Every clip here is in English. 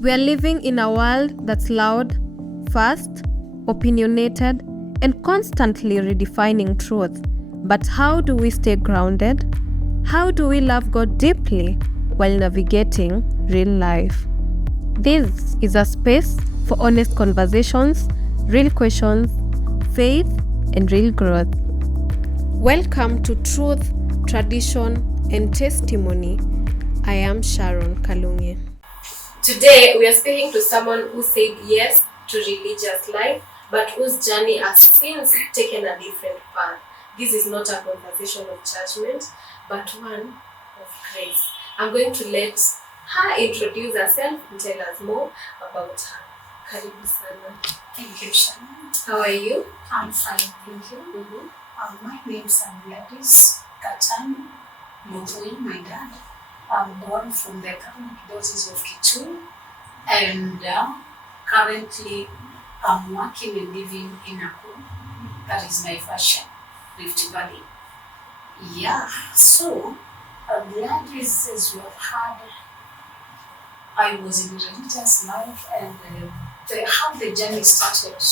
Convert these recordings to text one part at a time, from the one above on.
We are living in a world that's loud, fast, opinionated, and constantly redefining truth. But how do we stay grounded? How do we love God deeply while navigating real life? This is a space for honest conversations, real questions, faith, and real growth. Welcome to Truth, Tradition, and Testimony. I am Sharon Kalunge. Today, we are speaking to someone who said yes to religious life, but whose journey has since taken a different path. This is not a conversation of judgment, but one of grace. I'm going to let her introduce herself and tell us more about her. Karibu sana. Thank you, Sharon. How are you? I'm fine, thank you. Mm-hmm. My name is Gladys Katan Muthui, my dad. I'm born from the Convent Diocese of Kitui, and currently I'm working and living in Nakuru. That is my fashion, Rift Valley. Yeah, so Gladys, as you have heard, I was in religious life, and how the journey started.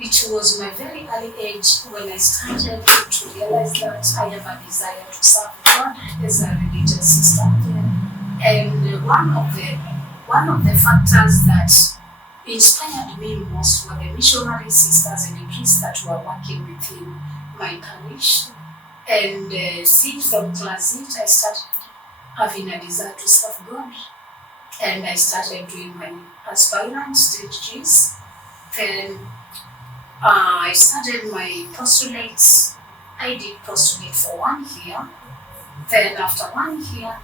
It was my very early age when I started to realize that I have a desire to serve God as a religious sister. And one of the factors that inspired me most were the missionary sisters and the priests that were working within my parish. And since from class 8, I started having a desire to serve God. And I started doing my aspirant stages. Then I started my postulates. I did postulate for 1 year. Then after 1 year,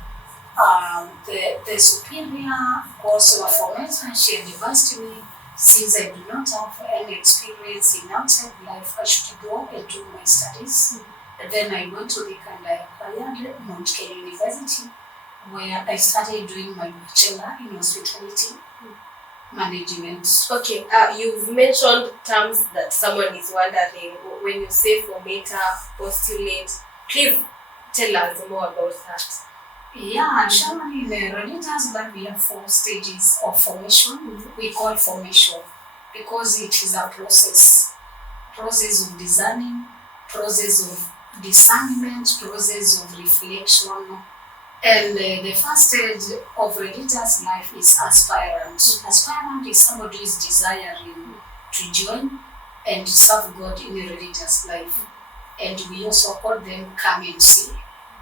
the superior, also a formator, she advised me, since I do not have any experience in outside life, I should go and do my studies. And then I went to Vic and I acquired Mount Kenya University, where I started doing my bachelor in hospitality management. Okay, you've mentioned terms that someone is wondering when you say formator, postulate. Please tell us more about that. Yeah, actually in the religious life we have 4 stages of formation. We call formation because it is a process of discerning, process of discernment, process of reflection. And the first stage of religious life is aspirant. Aspirant is somebody who is desiring to join and serve God in a religious life. And we also call them come and see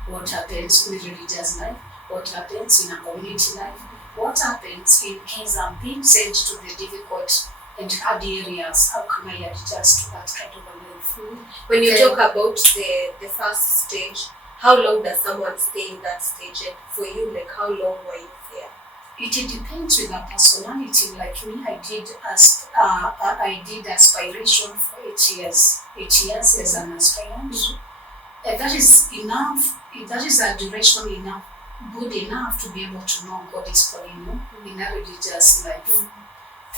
what happens in religious life, what happens in a community life, what happens in case I'm being sent to the difficult and hard areas. How can I adjust to that kind of a life? When you talk about the first stage, how long does someone stay in that stage? And for you, like how long were you there? It depends with the personality. Like me, I did aspiration for 8 years. 8 years as an aspirant. And that is enough. That is a duration enough, good enough to be able to know God is calling you in a religious life.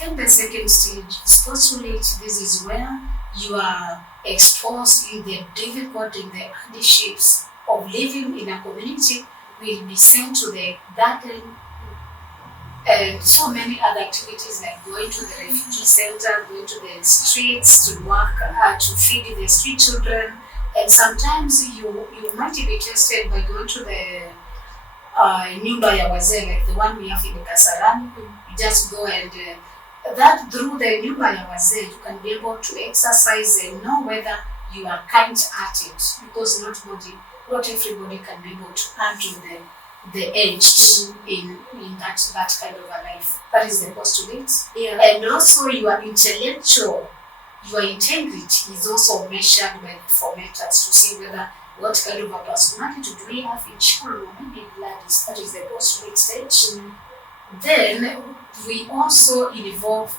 Then the second stage is postulate. This is where you are exposed in the difficult, in the hardships of living in a community. Will be sent to the garden and so many other activities like going to the refugee center, going to the streets to work, to feed the street children. And sometimes you might be tested by going to the nyumba ya wazee, like the one we have in Kasarani. You just go and that through the nyumba ya wazee, you can be able to exercise and know whether you are kind-hearted, because not everybody can be able to handle the edge in that kind of a life. That is the postulate. Yeah. And also your intellectual, your integrity is also measured by the formators to see whether what kind of a personality do we have in children or maybe Gladys. That is the postulate stage. Then we also involve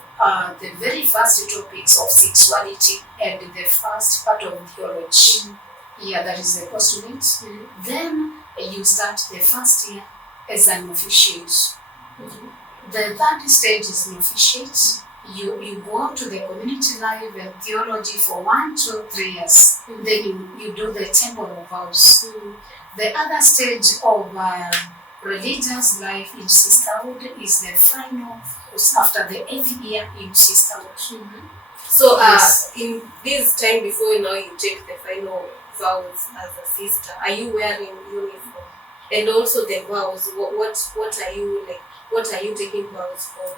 the very first topics of sexuality and the first part of theology. Yeah, that is the postulate. Then you start the first year as an officiate. The third stage is an officiate. You go out to the community life and theology for 1, 2, 3 years. Then you do the temple of vows. The other stage of Religious life in sisterhood is the final after the 8th year in sisterhood. So Yes. in this time before now you take the final vows as a sister, are you wearing uniform? And also the vows, what are you like? What are you taking vows for?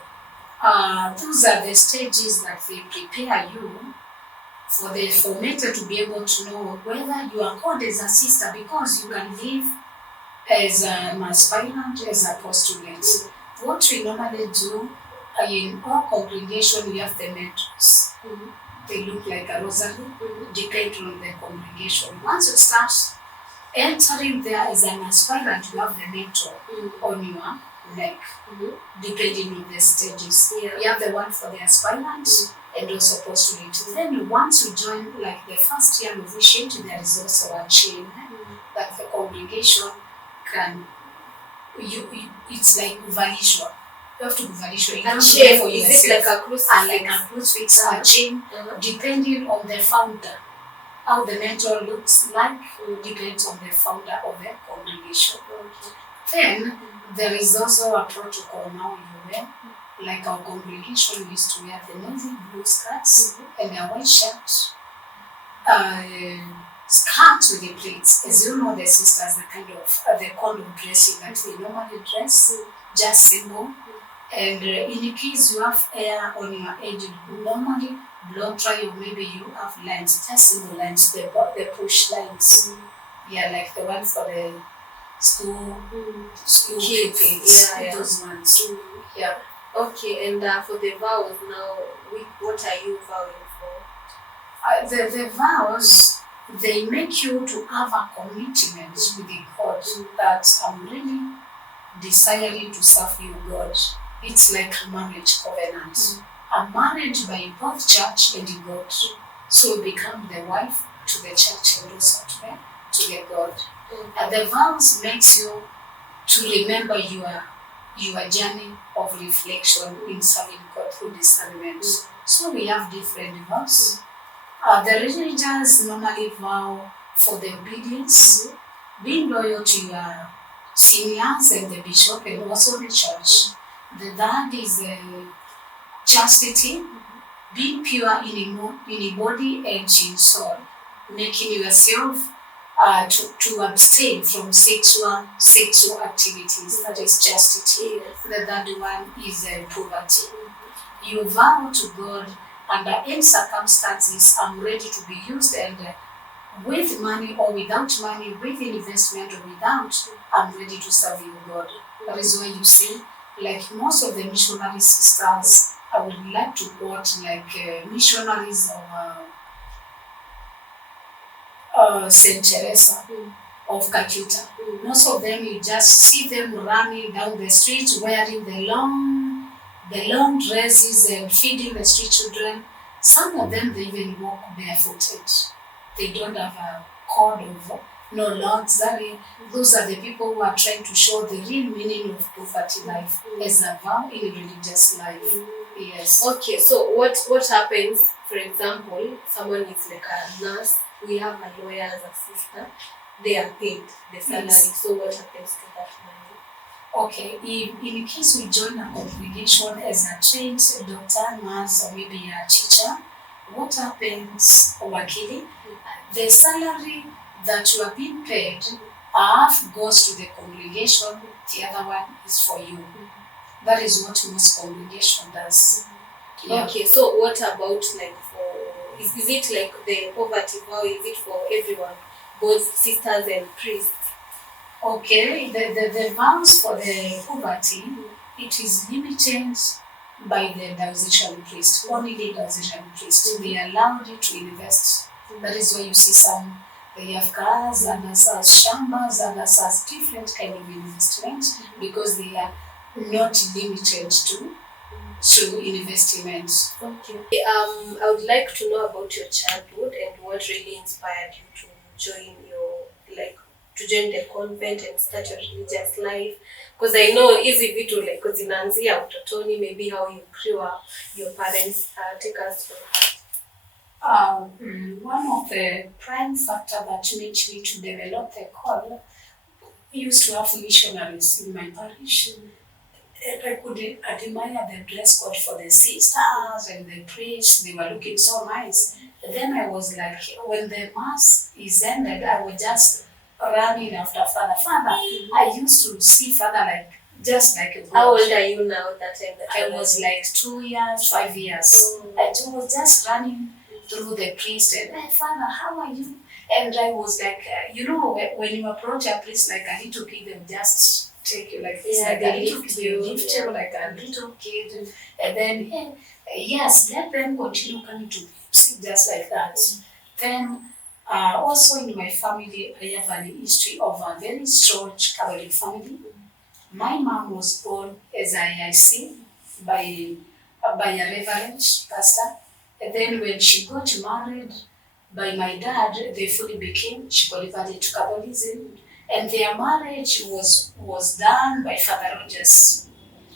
Those are the stages that they prepare you for the formator to be able to know whether you are called as a sister, because you can live as an aspirant, as a postulate. What we normally do in our congregation, we have the mentors. They look like a rosary, depending on the congregation. Once you start entering there as an aspirant, you have the mentor on your neck, depending on the stages. Yeah. You have the one for the aspirant and also postulate. Then once you join, like the first year novitiate, there is also a chain that the congregation can, it's like volition. You have to be volition. You A can't chain, for is it yourself. like a crucifix? Like a crucifix, a chain, depending on the founder. How the mentor looks like depends on the founder of the congregation. Then there is also a protocol now you wear. Like our congregation used to wear the navy blue skirts and a white shirt, skirt with the plaits. As you know, the sisters, the kind of dressing that they normally dress, just simple. And in case you have hair on your head, you normally blow dry, or maybe you have lines, just simple lines, the push lines. Yeah, like the one for the school Kids. pupils, Yeah. those ones. Yeah. Okay, and for the vows now, what are you vowing for? The vows, they make you to have a commitment with the God that I'm really desiring to serve you, God. It's like a marriage covenant. A marriage by both church and God. So you become the wife to the church and also to the God. And the vows makes you to remember your journey of reflection in serving God through discernment. So we have different vows. The religious normally vow for the obedience, being loyal to your seniors and the bishop and also the church. The third is chastity, being pure in body and in soul, making yourself to abstain from sexual activities. That is chastity. The third one is poverty. You vow to God, under any circumstances, I'm ready to be used, and with money or without money, with investment or without, I'm ready to serve you, God. That is why you see, like most of the missionary sisters, I would like to quote like missionaries of Saint Teresa of Calcutta. Most of them, you just see them running down the streets wearing the long dresses and feeding the street children. Some of them, they even walk barefooted. They don't have a cord of no luxury. Those are the people who are trying to show the real meaning of poverty life as a vow in religious life. Yes. Okay, so what happens, for example, someone is like a nurse, we have a lawyer as a sister, they are paid the salary. Yes. So what happens to that money? Okay, in case we join a congregation as a trained doctor, nurse, or maybe a teacher, what happens, wakili? The salary that you are being paid, half goes to the congregation, the other one is for you. That is what most congregation does. Yeah. Okay, so what about like is it like the poverty vow, is it for everyone, both sisters and priests? Okay, the vows for the poverty, it is limited by the diocesan priest, only the diocesan priest. They allowed you to invest. That is why you see some, they have cars, others has shambas, others has different kind of investment, because they are not limited to investment. Okay. I would like to know about your childhood and what really inspired you to join the convent and start your religious life, because I know easy vitu like zinaanzia utotoni, maybe how you grew up, your parents. Take us through that. One of the prime factor that made me to develop the call We used to have missionaries in my parish. And I could admire the dress code for the sisters and the priests. They were looking so nice. Then I was like, when the mass is ended, I was just running after Father. Father, I used to see Father like just like a How God. old are you now that time? I was like 2 years, 5 years. I was just running through the priest and, hey, Father, how are you? And I was like, when you approach a priest like a little kid, they just take you like this, Yeah, like they a little lift kid, you, they lift yeah. you like a little kid. And then, yes, let them continue coming to see just like that. Then, also in my family, I have an history of a very strong Catholic family. My mom was born as IIC by a reverend pastor. And then when she got married by my dad, they fully became, she converted to Catholicism. And their marriage was done by Father Rogers.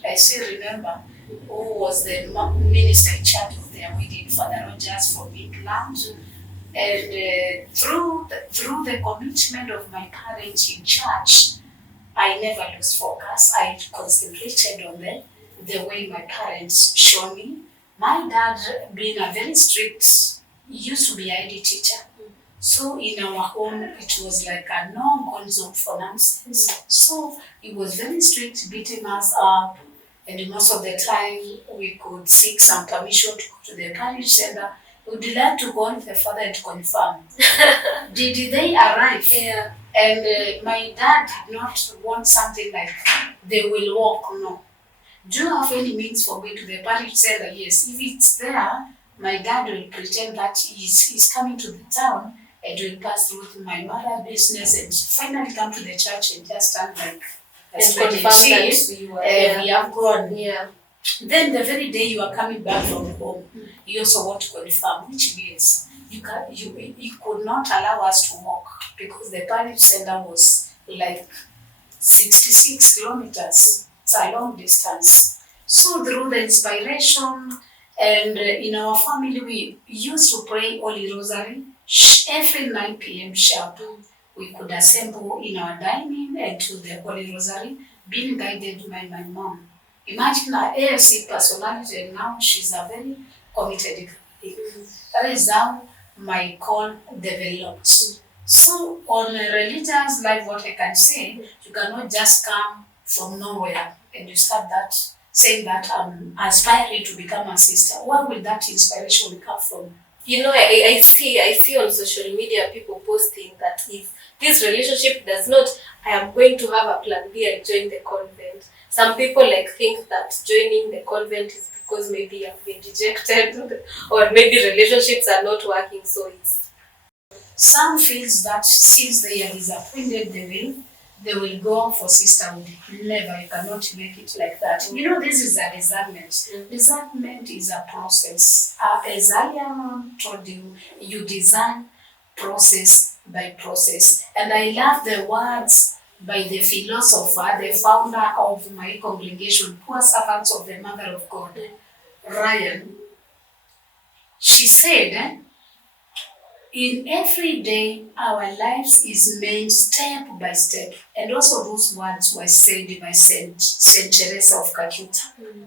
I still remember who was the minister in charge of their wedding, Father Rogers from England. And through the commitment of my parents in church, I never lost focus. I concentrated on the way my parents showed me. My dad, being a very strict, used to be an ID teacher. So in our home, it was like a no-go zone for nonsense. So he was very strict, beating us up. And most of the time, we could seek some permission to go to the parish center. Would you like to go with the father and confirm? Did they arrive? Yeah. And my dad did not want something like they will walk, no. Do you have any means for going to the parish center? Yes. If it's there, my dad will pretend that he's coming to the town and will pass through my mother's business and finally come to the church and just stand like And confirm that you were we have gone. Yeah. Then the very day you are coming back from home, you also want to confirm, which means you could not allow us to walk because the parish center was like 66 kilometers. It's a long distance. So through the inspiration and in our family, we used to pray Holy Rosary every 9 p.m. sharp. We could assemble in our dining and to the Holy Rosary, being guided by my mom. Imagine her AFC personality, and now she's a very committed Catholic. That is how my call developed. So on a religious life, what I can say, you cannot just come from nowhere and you start that saying that I'm aspiring to become a sister. Where will that inspiration come from? I see on social media people posting that if this relationship does not, I am going to have a plan B and join the convent. Some people think that joining the convent is because maybe you have been rejected or maybe relationships are not working, so it's... Some feels that since they are disappointed, they will go for sisterhood. Never, you cannot make it like that. This is a discernment. Discernment is a process. As I told you, you discern process by process. And I love the words by the philosopher, the founder of my congregation, Poor Servants of the Mother of God, Ryan. She said, in every day, our lives is made step by step. And also those words were said by Saint Teresa of Calcutta.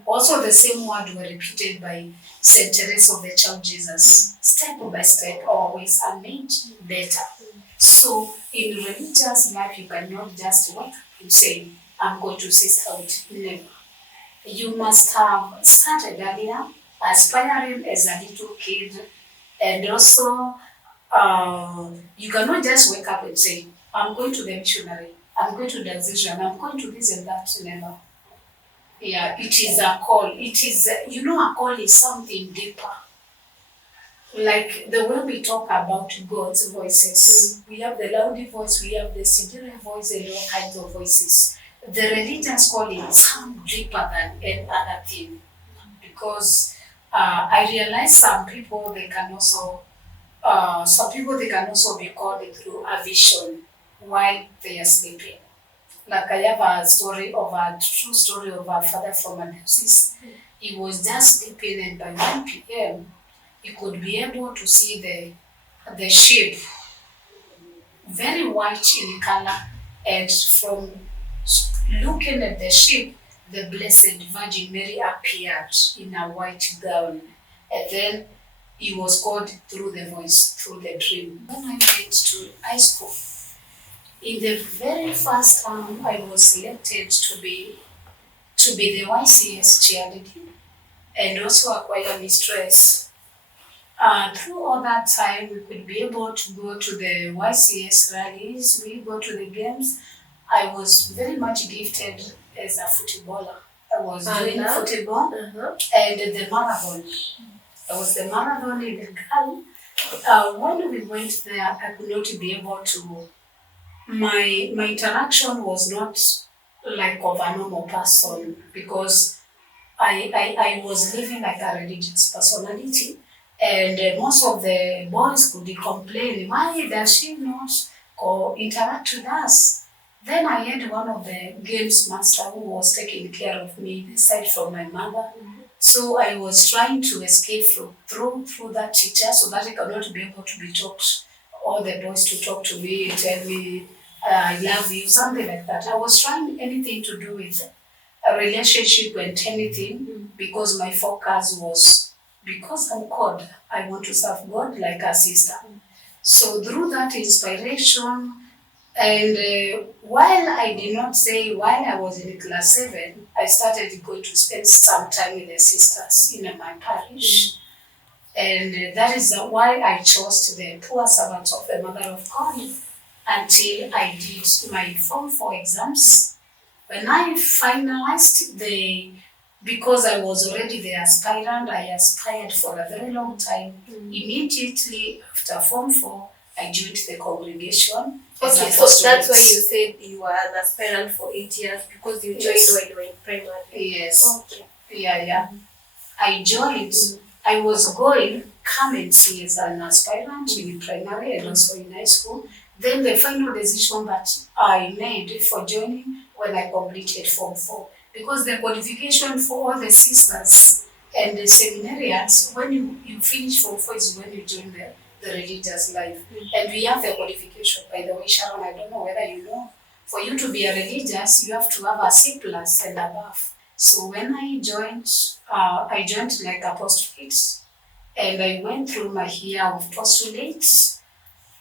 Also the same word were repeated by Saint Teresa of the Child Jesus. Step by step, always are made better. So in religious life, you cannot just wake up and say, I'm going to sisterhood. Never. You must have started earlier, aspiring as a little kid, and also you cannot just wake up and say, I'm going to the missionary, I'm going to the decision, I'm going to this and that. Never. Yeah, it is a call. It is, a call is something deeper. Like the way we talk about God's voices, we have the loud voice, we have the sincere voice, and all kinds of voices. The religious calling is some deeper than any other thing, because I realize some people they can also be called through a vision while they are sleeping. Like I have a true story of a father from a diocese. He was just sleeping, and by 1 p.m. he could be able to see the sheep, very white in color, And from looking at the ship, the Blessed Virgin Mary appeared in a white gown. And then he was called through the voice, through the dream. When I went to high school, in the very first term, I was selected to be the YCS cheerleader and also a choir mistress. Through all that time, we could be able to go to the YCS rallies, we go to the games. I was very much gifted as a footballer. I was doing football and the marathon. I was the marathon in the girl. When we went there, I could not be able to. My interaction was not like of a normal person because I was living like a religious personality. And most of the boys could complain, why does she not interact with us? Then I had one of the games master who was taking care of me aside from my mother. So I was trying to escape through that teacher so that I could not be able to be talked, all the boys to talk to me, tell me, I love you, something like that. I was trying anything to do with a relationship and anything because my focus was, because I'm God, I want to serve God like a sister. So through that inspiration, and while I did not say, while I was in class 7, I started going to spend some time with the sisters in my parish. And that is why I chose the poor servant of the Mother of God until I did my Form 4 exams. When I finalized because I was already the aspirant, I aspired for a very long time. Immediately after Form 4, I joined the congregation. Okay, so that's why you said you were an aspirant for 8 years because you joined when you were in primary. Yes. Okay. Yeah. I joined. I was going currently as an aspirant in primary and also in high school. Then the final decision that I made for joining when I completed Form 4, because the qualification for all the sisters and the seminarians, when you finish Form 4 is when you join the religious life. And we have the qualification, by the way, Sharon, I don't know whether you know, for you to be a religious, you have to have a C+ and above. So when I joined like apostolate, and I went through my year of apostolate.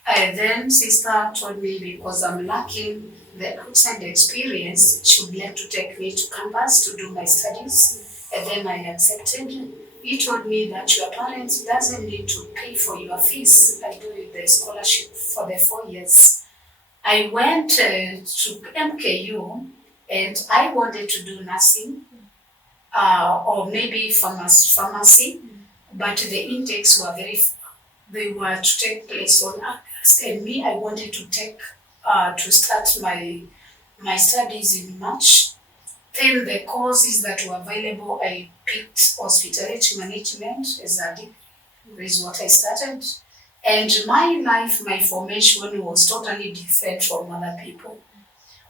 Then sister told me because I'm lacking the outside experience, she would like to take me to campus to do my studies. And then I accepted. He told me that your parents doesn't need to pay for your fees. I do the scholarship for the 4 years. I went to MKU and I wanted to do nursing or maybe pharmacy, but the intakes were they were to take place on August, and me, I wanted to start my studies in March. Then the courses that were available, I picked hospitality management as a degree. Is what I started. And my formation was totally different from other people.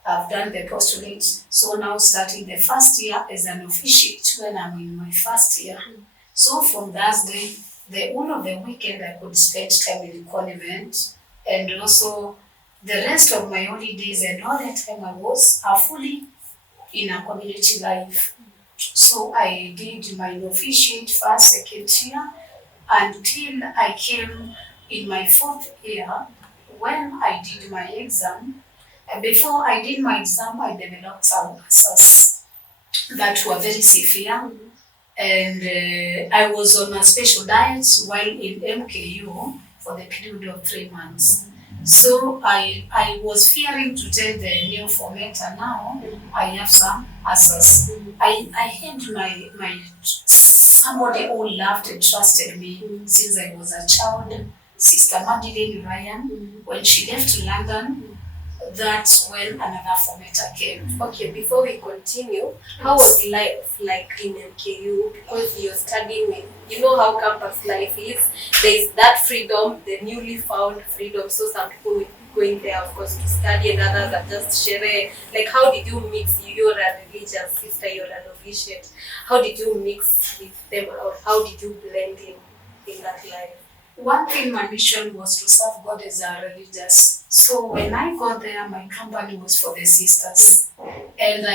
I've done the apostolate, so now starting the first year as an officiate when I'm in my first year. So from that day, the whole of the weekend I could spend time in the convent, and also the rest of my holidays and all the time I was fully in a community life. So I did my officiate first, second year, until I came in my 4th year when I did my exam. And before I did my exam, I developed some ulcers that were very severe. And I was on a special diet while in MKU for the period of 3 months. So I was fearing to tell the new formatter now I have some ulcers. I had my somebody who loved and trusted me since I was a child, Sister Madeleine Ryan. When she left to London, that's when another formatter came. Okay, before we continue, how was life like in MKU? Because you're studying with, you know how campus life is. There's that freedom, the newly found freedom. So some people will be going there, of course, to study, and others are just sharing. Like, how did you mix? You're a religious sister, you're an officiate. How did you mix with them, or how did you blend in that life? one thing my mission was to serve God as a religious. So when I got there, my company was for the sisters. And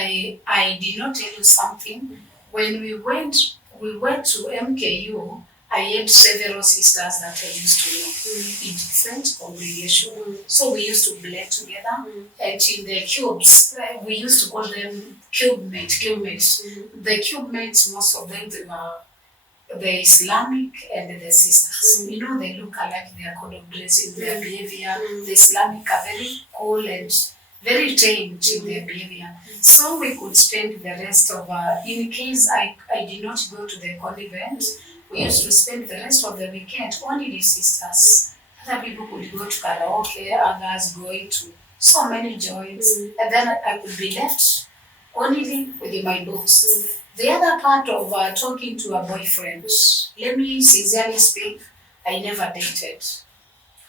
I did not tell you something. When we went to MKU, I had several sisters that I used to know in different congregations. So we used to blend together. And in the cubes, we used to call them cube mates. The cube mates, most of them, they were the Islamic and the sisters. You know, they look alike, their code of dressing, their behavior. The Islamic are very cool and very tamed in their behavior. So we could spend the rest of, in case I did not go to the convent, we used to spend the rest of the weekend only the sisters. Other people could go to karaoke, others going to so many joints, and then I could be left only with my books. The other part of talking to a boyfriend, let me sincerely speak, I never dated.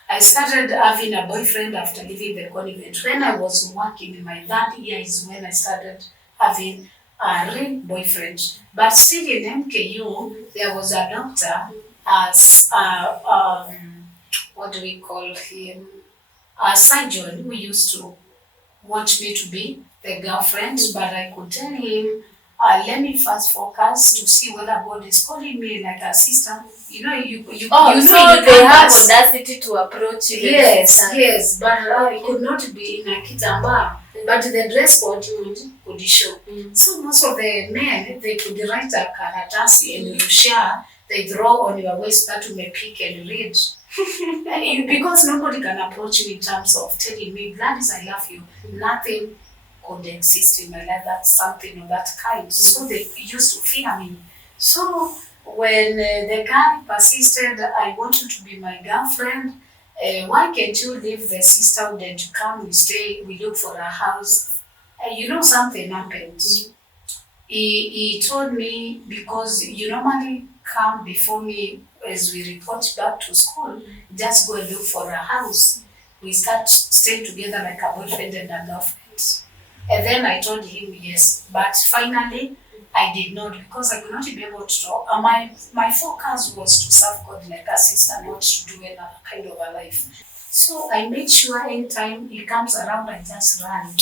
I started having a boyfriend after leaving the convent. When I was working in my third year is when I started having a real boyfriend. But still in MKU, there was a doctor as what do we call him? A surgeon who used to want me to be the girlfriend, but I could tell him, let me first focus to see whether God is calling me like a sister. You know, you Oh, know so you they can't have ask. audacity to approach you. Yes, but it could not be in a kitamba. But the dress code could show. So most of the men, they could write a karatasi and you share, they draw on your waist that you may pick and read. Because nobody can approach me in terms of telling me, Gladys, I love you. Nothing could exist in my life that's something of that kind. So they used to fear me. So when the guy persisted, I want you to be my girlfriend. Why can't you leave the sisterhood and you come, we stay, we look for a house? You know, something happened. He told me, because you normally come before me as we report back to school, just go and look for a house. We start staying together like a boyfriend and a girlfriend. And then I told him yes, but finally I did not, because I could not be able to talk. My focus was to serve God like a sister, not to do another kind of a life. So I made sure anytime he comes around, I just run.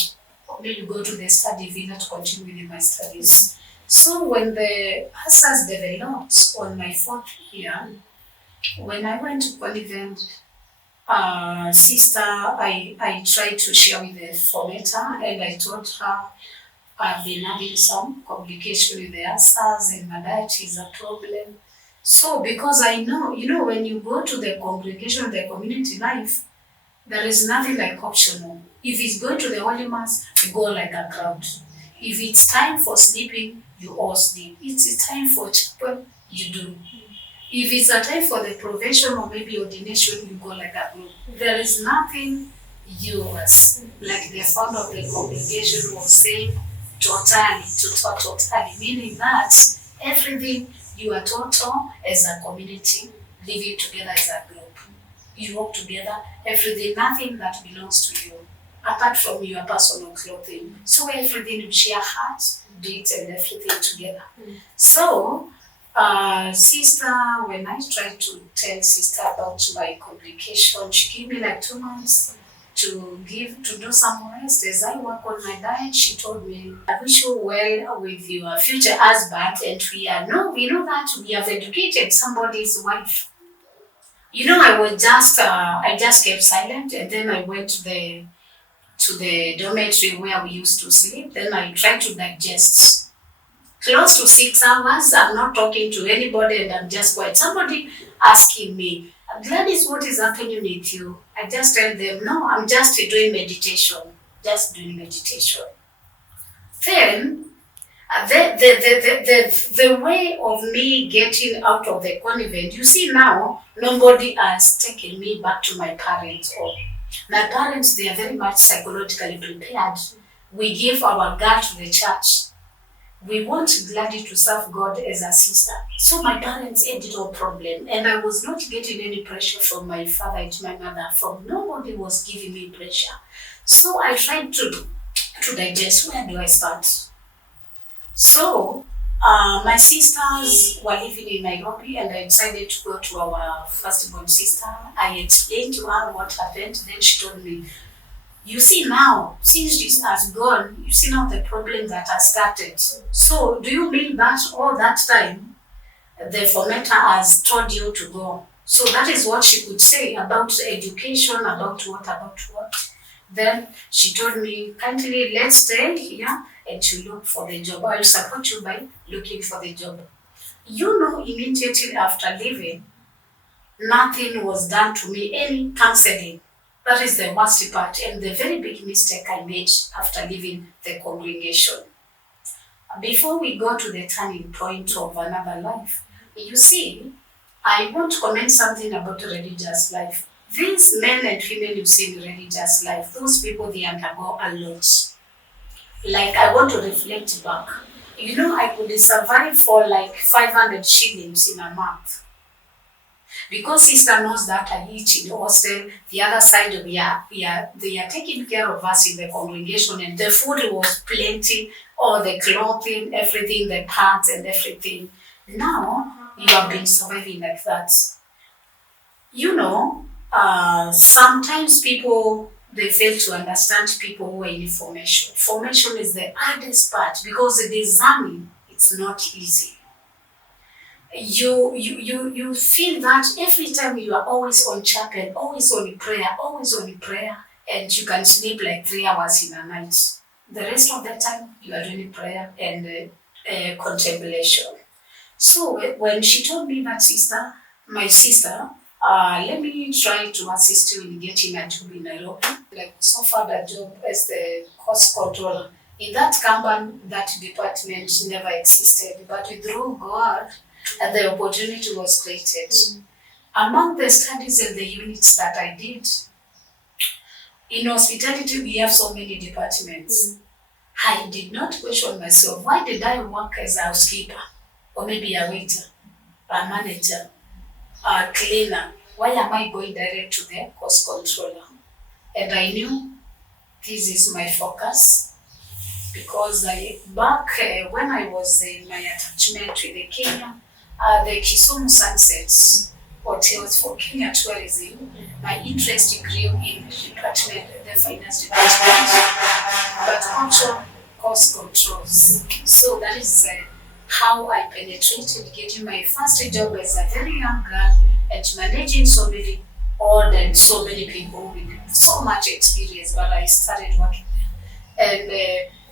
Maybe go to the study villa to continue with my studies. So when the answers developed on my fourth year, when I went to Convent, sister, I tried to share with the formator and I told her I've been having some complication with the answers and my diet is a problem. So because I know, you know, when you go to the congregation, the community life, there is nothing like optional. If it's going to the Holy Mass, you go like a crowd. If it's time for sleeping, you all sleep. It's time for chapel, you do. If it's a time for the profession or maybe ordination, you go like a group. There is nothing yours. Like the founder of the congregation was saying, totally, meaning that everything you are total as a community, living together as a group. You work together, everything, nothing that belongs to you, apart from your personal clothing. So everything you share hearts, deeds, and everything together. So, sister, when I tried to tell sister about my complication, she gave me like 2 months to do some rest. As I work on my diet, she told me, I wish you well with your future husband, and we know that we have educated somebody's wife. You know, I just kept silent, and then I went to the dormitory where we used to sleep. Then I tried to digest. Close to 6 hours, I'm not talking to anybody, and I'm just quiet. Somebody asking me, Gladys, what is happening with you? I just tell them, no, I'm just doing meditation. Just doing meditation. Then the way of me getting out of the convent, you see now, nobody has taken me back to my parents. Or my parents, they are very much psychologically prepared. We give our girl to the church. We want Gladys to serve God as a sister. So my parents had no problem, and I was not getting any pressure from my father and my mother. From nobody was giving me pressure. So I tried to digest, where do I start? So My sisters were living in Nairobi, and I decided to go to our firstborn sister. I explained to her what happened. Then she told me, "You see now, since she has gone, you see now the problem that has started. So, do you mean that all that time the fomenter has told you to go?" So that is what she could say about education, about what. Then she told me, "Kindly, let's stay here and to look for the job. I'll support you by looking for the job." You know, immediately after leaving, nothing was done to me, any counseling. That is the worst part and the very big mistake I made after leaving the congregation. Before we go to the turning point of another life, you see, I want to comment something about religious life. These men and women you see in religious life, those people, they undergo a lot. Like, I want to reflect back. You know, I could survive for like 500 shillings in a month. Because sister knows that I eat in the hostel, the other side they are taking care of us in the congregation, and the food was plenty, all the clothing, everything, the pads and everything. Now you have been surviving like that. You know, sometimes people, they fail to understand people who are in formation. Formation is the hardest part because the discerning, it's not easy. You feel that every time you are always on chapel, always on prayer, and you can sleep like 3 hours in a night. The rest of the time you are doing prayer and contemplation. So when she told me that, my sister, let me try to assist you in getting a job in Nairobi. Like, so far the job as the cost controller. In that company, that department never existed, but through God, and the opportunity was created. Among the studies and the units that I did, in hospitality, we have so many departments. I did not question myself, why did I work as a housekeeper? Or maybe a waiter, a manager, a cleaner? Why am I going direct to the cost controller? And I knew this is my focus. Because when I was in my attachment with the Kenya, the Kisumu Sunsets hotels for Kenya tourism, my interest grew in the finance department, but also cost controls. So that is how I penetrated getting my first job as a very young girl and managing so many odd and so many people with so much experience. But I started working there, and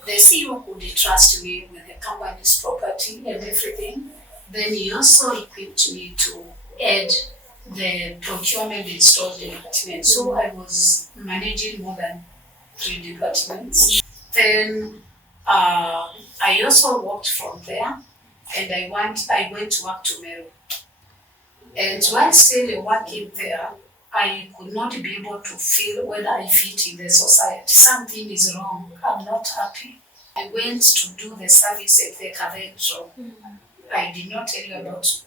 the CEO could trust me with the company's property and everything. Then he also equipped me to head the procurement and store department. So I was managing more than 3 departments. Then I also worked from there, and I went to work to Meru. And while still working there, I could not be able to feel whether I fit in the society. Something is wrong. I'm not happy. I went to do the service at the cathedral. I did not tell you about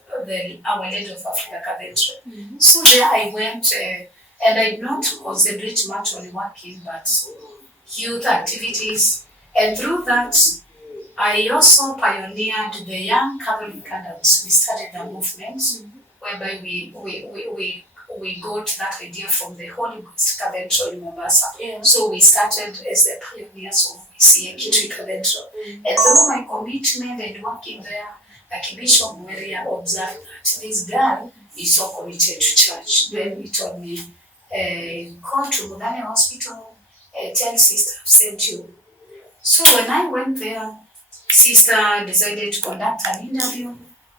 Our Lady of Africa Cathedral. So there I went, and I did not concentrate much on working, but youth activities. And through that, I also pioneered the young Catholic adults. We started a movement whereby we got that idea from the Holy Ghost Cathedral in Mombasa. So we started as the pioneers of CA Kitui Cathedral. And through my commitment and working there, like Bishop Mweria observed that this girl is so committed to church. Then he told me, call to Mudane Hospital, tell sister I've sent you. So when I went there, sister decided to conduct an interview.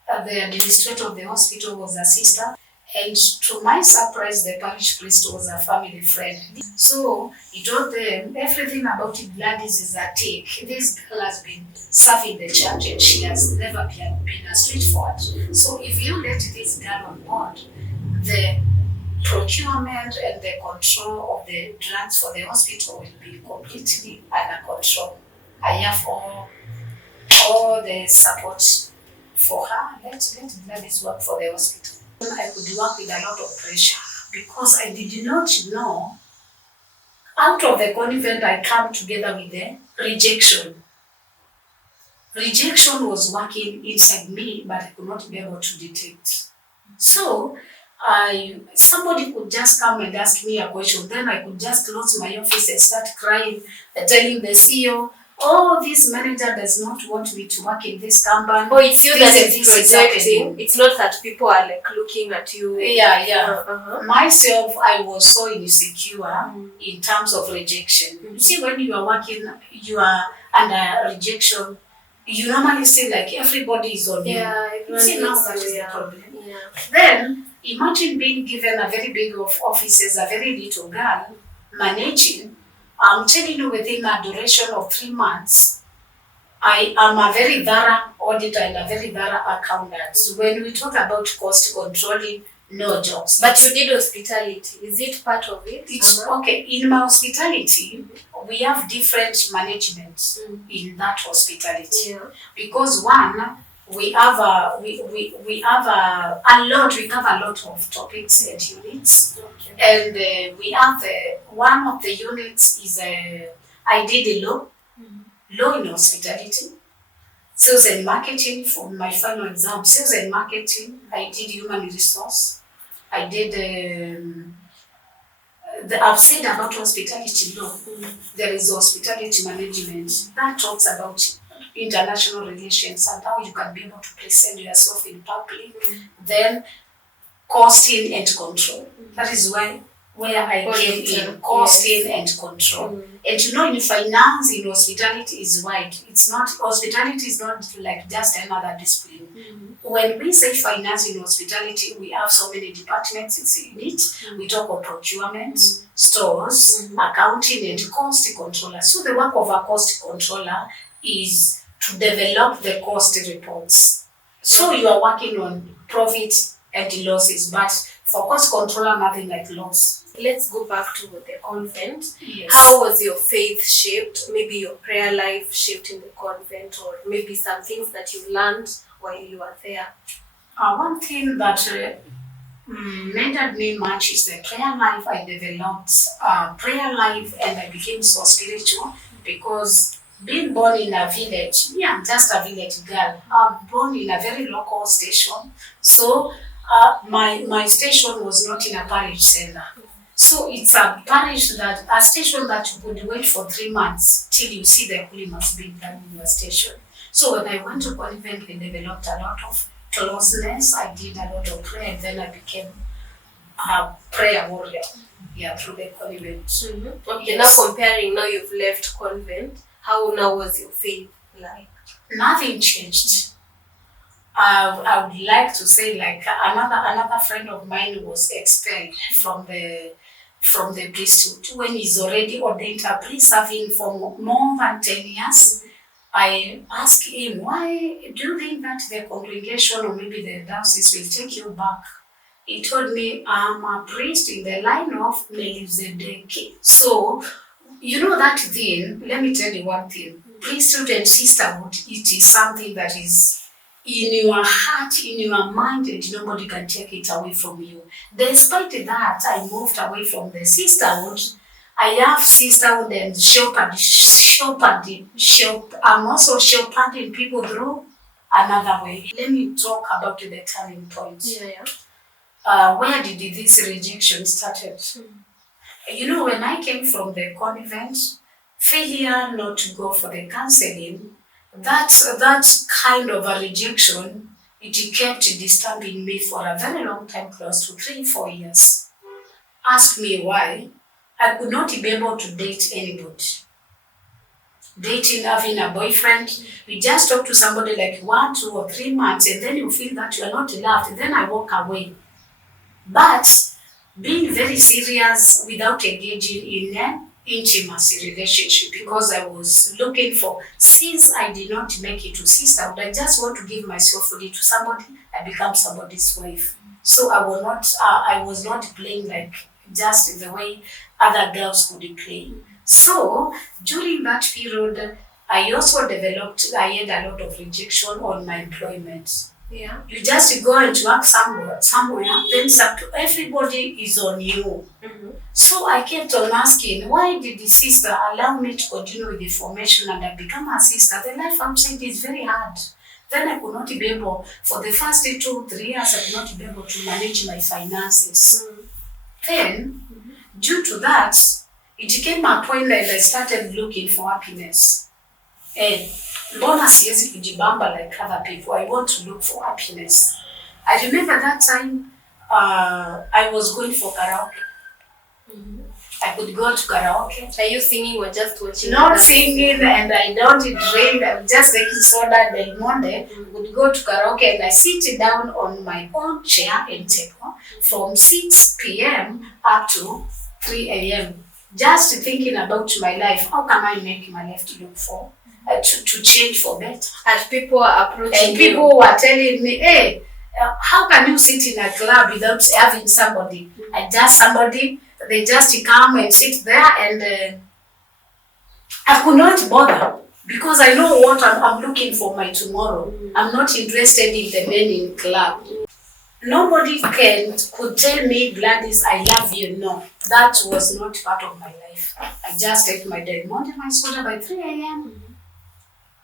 The administrator of the hospital was a sister. And to my surprise, the parish priest was a family friend. So he told them everything about Gladys is a tick. This girl has been serving the church and she has never been a straightforward. So if you let this girl on board, the procurement and the control of the drugs for the hospital will be completely under control. I have all the support for her. Let Gladys work for the hospital. I could work with a lot of pressure because I did not know. Out of the convent, I come together with the rejection. rejection was working inside me, but I could not be able to detect. So somebody could just come and ask me a question, then I could just close my office and start crying, telling the CEO, oh, this manager does not want me to work in this company. Oh, it's you This that and is this is projecting. happening. It's not that people are like looking at you. Yeah. Myself, I was so insecure in terms of rejection. You see, when you are working, you are under rejection, you normally see like everybody is on you. Yeah, You see, now that is the yeah. problem. Yeah. Then imagine being given a very big of office as a very little girl, managing. I'm telling you, within a duration of 3 months, I am a very thorough auditor and a very thorough accountant. When we talk about cost controlling, no jobs. But you did hospitality. Is it part of it? It's okay. In my hospitality, we have different managements in that hospitality. Yeah. Because one, we have we have a lot. We have a lot of topics and units, Okay. and we have one of the units is I did a law in hospitality, sales and marketing for my final exam. Sales and marketing. I did human resource. I did. I've said about hospitality law. There is hospitality management that talks about international relations and how you can be able to present yourself in public. Then costing and control. That is where I came in, costing and control. And you know, in finance, in hospitality is wide. It's not, hospitality is not like just another discipline. When we say finance in hospitality, we have so many departments in it. We talk of procurement, stores, accounting, and cost controller. So the work of a cost controller is to develop the cost reports. So you are working on profits and losses, but for cost controller, nothing like loss. Let's go back to the convent. Yes. How was your faith shaped? Maybe your prayer life shaped in the convent, or maybe some things that you learned while you were there. One thing that mentored me much is the prayer life. I developed prayer life and I became so spiritual because being born in a village, I'm just a village girl. I'm born in a very local station. So my station was not in a parish center. So it's a station that you could wait for 3 months till you see the holy mass being done in your station. So when I went to Convent, I developed a lot of closeness. I did a lot of prayer, and then I became a prayer warrior. Through the Convent. Okay, Yes. now comparing, now you've left convent. How now was your faith like? Nothing changed. I would like to say like another friend of mine was expelled from the priesthood when he's already ordained a priest, serving for more than 10 years. I asked him, why do you think that the congregation or maybe the diocese will take you back? He told me, I'm a priest in the line of Melchizedek. So, you know that thing, let me tell you one thing. Priesthood and sisterhood, it is something that is in your heart, in your mind, and nobody can take it away from you. Despite that, I moved away from the sisterhood. I have sisterhood and I'm also shepherding people through another way. Let me talk about the turning point. Where did this rejection started? You know, when I came from the convent, failure not to go for the counseling, that kind of a rejection, it kept disturbing me for a very long time, close to 3-4 years. Ask me why. I could not be able to date anybody. Dating, having a boyfriend, we just talk to somebody like 1, 2, or 3 months, and then you feel that you are not loved, and then I walk away. But being very serious without engaging in an intimacy relationship, because I was looking for, since I did not make it to sisterhood, I just want to give myself fully to somebody, I become somebody's wife. So I was not playing like just the way other girls could play. So during that period, I also I had a lot of rejection on my employment. Yeah. You just go and work somewhere, then everybody is on you. Mm-hmm. So I kept on asking, why did the sister allow me to continue with the formation and I become a sister? The life outside is very hard. Then I could not be able, for the first 2-3 years, I could not be able to manage my finances. Then, due to that, it came a point that I started looking for happiness. And mbona siwezi kujibamba like other people? I want to look for happiness. I remember that time I was going for karaoke. I could go to karaoke. Are you singing or just watching? Not singing, and I don't drink. I'm just taking soda Del Monte. Would go to karaoke and I sit down on my own chair and take from 6 p.m. up to 3 a.m. Just thinking about my life. How can I make my life to look for, to change for better? And people are approaching And people were telling me, hey, how can you sit in a club without having somebody? I just somebody. They just come and sit there, and I could not bother because I know what I'm looking for my tomorrow. I'm not interested in the men in club. Nobody could tell me, Gladys, I love you. No, that was not part of my life. I just take my Del Monte, my soda by 3 a.m.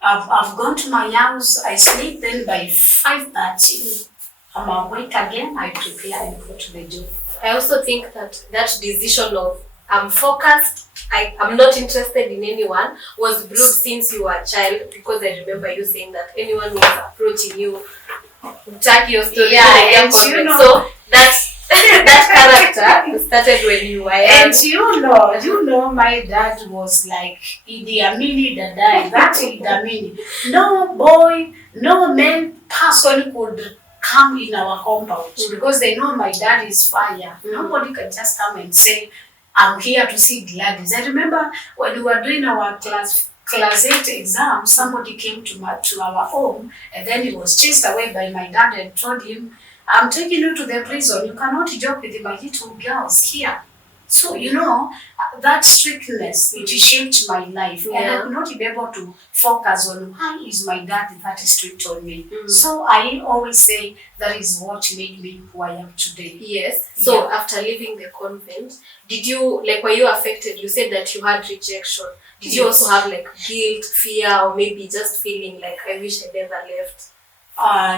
I've gone to my house, I sleep, then by 5:30, I'm awake again, I prepare and go to the job. I also think that decision of I'm focused, I'm not interested in anyone was brewed since you were a child, because I remember you saying that anyone who was approaching you would tag your story. Yeah, and you know, so that character started when you were young. And you know, my dad was like Idi Amini Dadai. That Idi Amini. No boy, no man person could come in our compound because they know my dad is fire. Nobody can just come and say, I'm here to see Gladys. I remember when we were doing our class 8 exam, somebody came to our home, and then he was chased away by my dad and told him, I'm taking you to the prison. You cannot joke with my little girls here. So, you know, that strictness, it shaped my life. And I could not be able to focus on why is my dad that strict on me. So I always say that is what made me who I am today. Yes. So after leaving the convent, did you, were you affected? You said that you had rejection. Did you also have guilt, fear, or maybe just feeling like I wish I never left?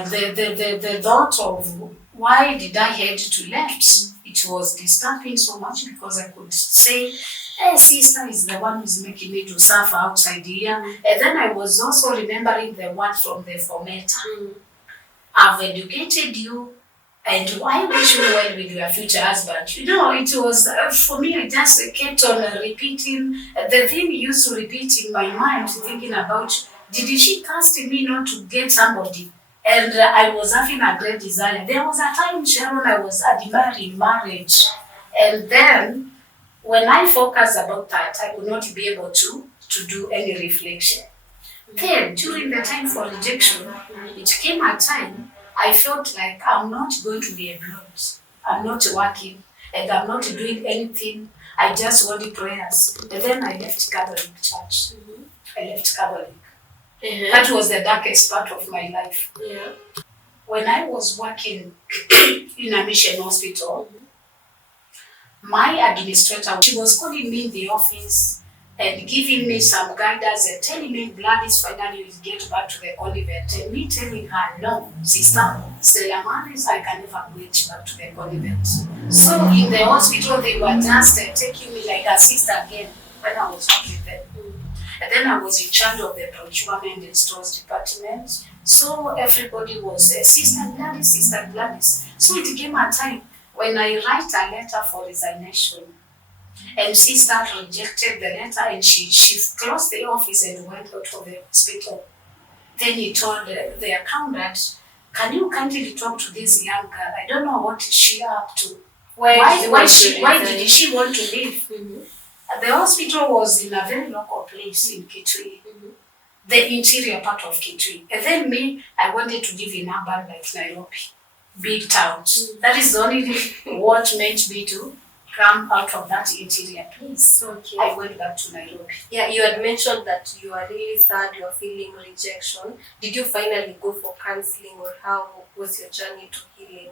The thought of why did I head to left? It was disturbing so much because I could say, hey, sister is the one who's making me to suffer outside here. And then I was also remembering the word from the formator. I've educated you, and I wish you well with your future husband. You know, it was, for me, I just kept on repeating. The thing used to repeat in my mind, thinking about, did she cast me not to get somebody? And I was having a great desire. There was a time, Sharon, I was admiring marriage. And then, when I focused about that, I could not be able to do any reflection. Then, during the time for rejection, it came a time I felt like I'm not going to be employed. I'm not working, and I'm not doing anything. I just wanted prayers. And then I left Catholic Church. I left Catholic. That was the darkest part of my life. When I was working in a mission hospital, my administrator, she was calling me in the office and giving me some guidance and telling me, Gladys, finally you will get back to the convent. And me telling her, no, sister, Stella Maris, I can never get back to the convent. So in the hospital, they were just taking me like a sister again when I was working there. And then I was in charge of the procurement and stores department. So everybody was Sister Gladys, Sister Gladys. So it came a time when I write a letter for resignation. And Sister rejected the letter, and she closed the office and went out of the hospital. Then he told the accountant, can you kindly talk to this young girl? I don't know what she up to. Why did she want to leave? The hospital was in a very local place in Kitui, the interior part of Kitui. And then me, I wanted to live in urban like Nairobi, big towns. That is only what meant me to come out of that interior place. Okay. I went back to Nairobi. Yeah, you had mentioned that you are really sad, you are feeling rejection. Did you finally go for counseling, or how was your journey to healing?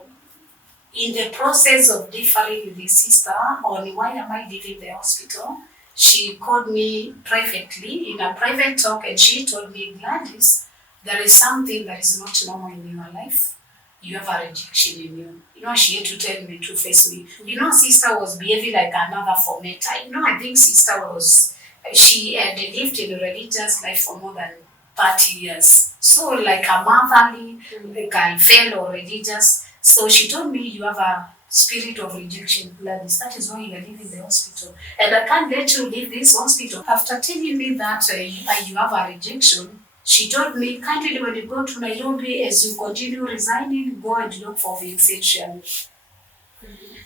In the process of differing with the sister on why am I leaving the hospital, she called me privately in a private talk, and she told me, Gladys, there is something that is not normal in your life. You have a rejection in you. She had to tell me to face me. Sister was behaving like another formatter. I think sister she had lived in a religious life for more than 30 years. So like a motherly, like a fellow religious. So she told me, you have a spirit of rejection, Gladys. That is why you are leaving the hospital. And I can't let you leave this hospital. After telling me that you have a rejection, she told me, kindly when you go to Nairobi, as you continue resigning, go and look for visitation.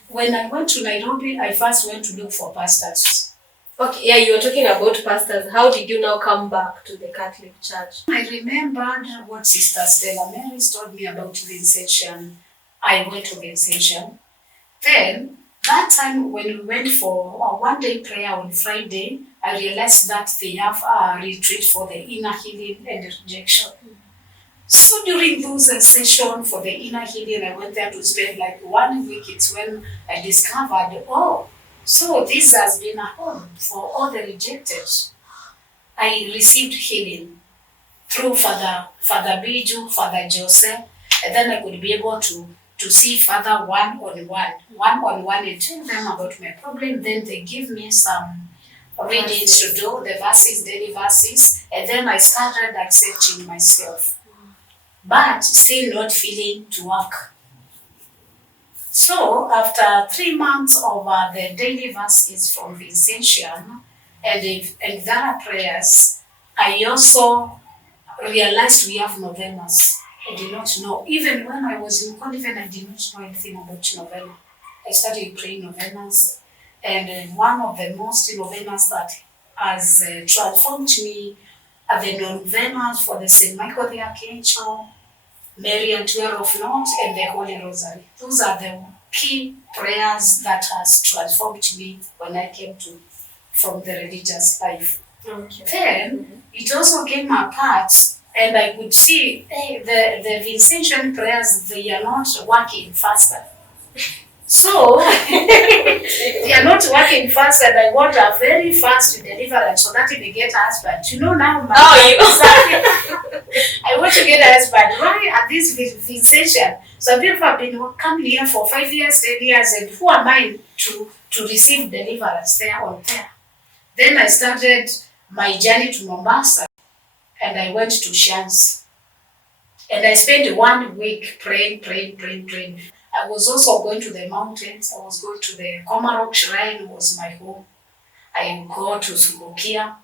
When I went to Nairobi, I first went to look for pastors. Okay, yeah, you were talking about pastors. How did you now come back to the Catholic Church? I remembered what Sister Stella Mary told me about visitation. I went to visitation. Then, that time when we went for a one-day prayer on Friday, I realized that they have a retreat for the inner healing and rejection. So during those sessions for the inner healing, I went there to spend like 1 week. It's when I discovered, so this has been a home for all the rejected. I received healing through Father Biju, Father Jose, and then I could be able to see Father one-on-one and tell them about my problem. Then they give me some readings to do, the verses, daily verses, and then I started accepting myself, but still not feeling to work. So after 3 months of the daily verses from Vincentian and their prayers, I also realized we have novenas. I did not know. Even when I was in Convent, I did not know anything about novena. I started praying novenas, and one of the most novenas that has transformed me are the novenas for the St. Michael the Archangel, Mary and 12 of Knot, and the Holy Rosary. Those are the key prayers that has transformed me when I came from the religious life. Okay. Then it also came apart, and I could see the Vincentian prayers, they are not working faster. So they are not working fast, and I want a very fast deliverance so that we get a husband. Now I want to get a husband. Why are these Vincentian? Some people have been coming here for 5 years, 10 years, and who am I to receive deliverance there on there? Then I started my journey to Mombasa, and I went to Shanzi. And I spent 1 week praying. I was also going to the mountains. I was going to the Komarok Shrine, was my home. I would go to Subukia.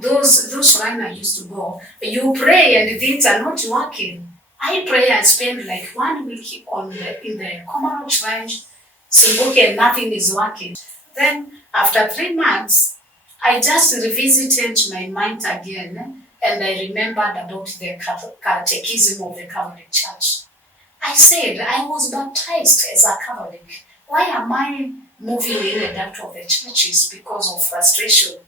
Those shrines I used to go. You pray and things are not working. I pray, I spend like 1 week in the Komarok Shrine, Subukia, and nothing is working. Then after 3 months, I just revisited my mind again, and I remembered about the catechism of the Catholic Church. I said, I was baptized as a Catholic. Why am I moving in and out of the churches because of frustration?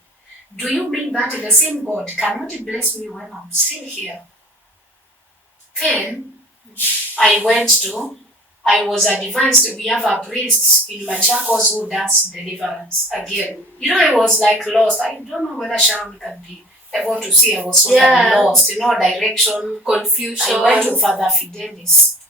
Do you mean that the same God cannot bless me when I'm still here? Then I was advised, we have a priest in Machakos who does deliverance again. I was like lost. I don't know whether Sharon can be able to see. I was totally lost, direction, confusion. I went to Father Fidelis.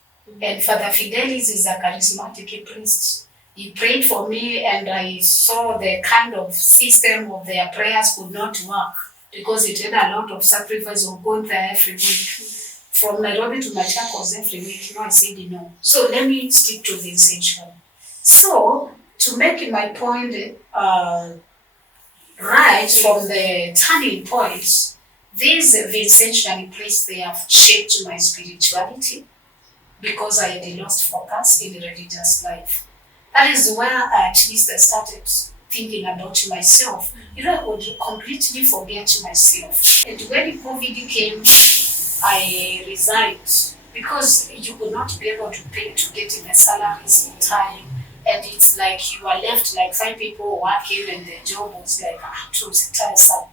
And Father Fidelis is a charismatic priest. He prayed for me, and I saw the kind of system of their prayers could not work because it had a lot of sacrifice of going there every week. From Nairobi to Machakos every week. I said no. So let me stick to Vincentian. So to make my point right from the turning points, these Vincentian priests, they have shaped my spirituality, because I had lost focus in religious life. That is where at least I started thinking about myself. I would completely forget myself. And when COVID came, I resigned because you would not be able to pay to get in the salaries in time. and it's like you are left like 5 people working, and the job was like too tiresome.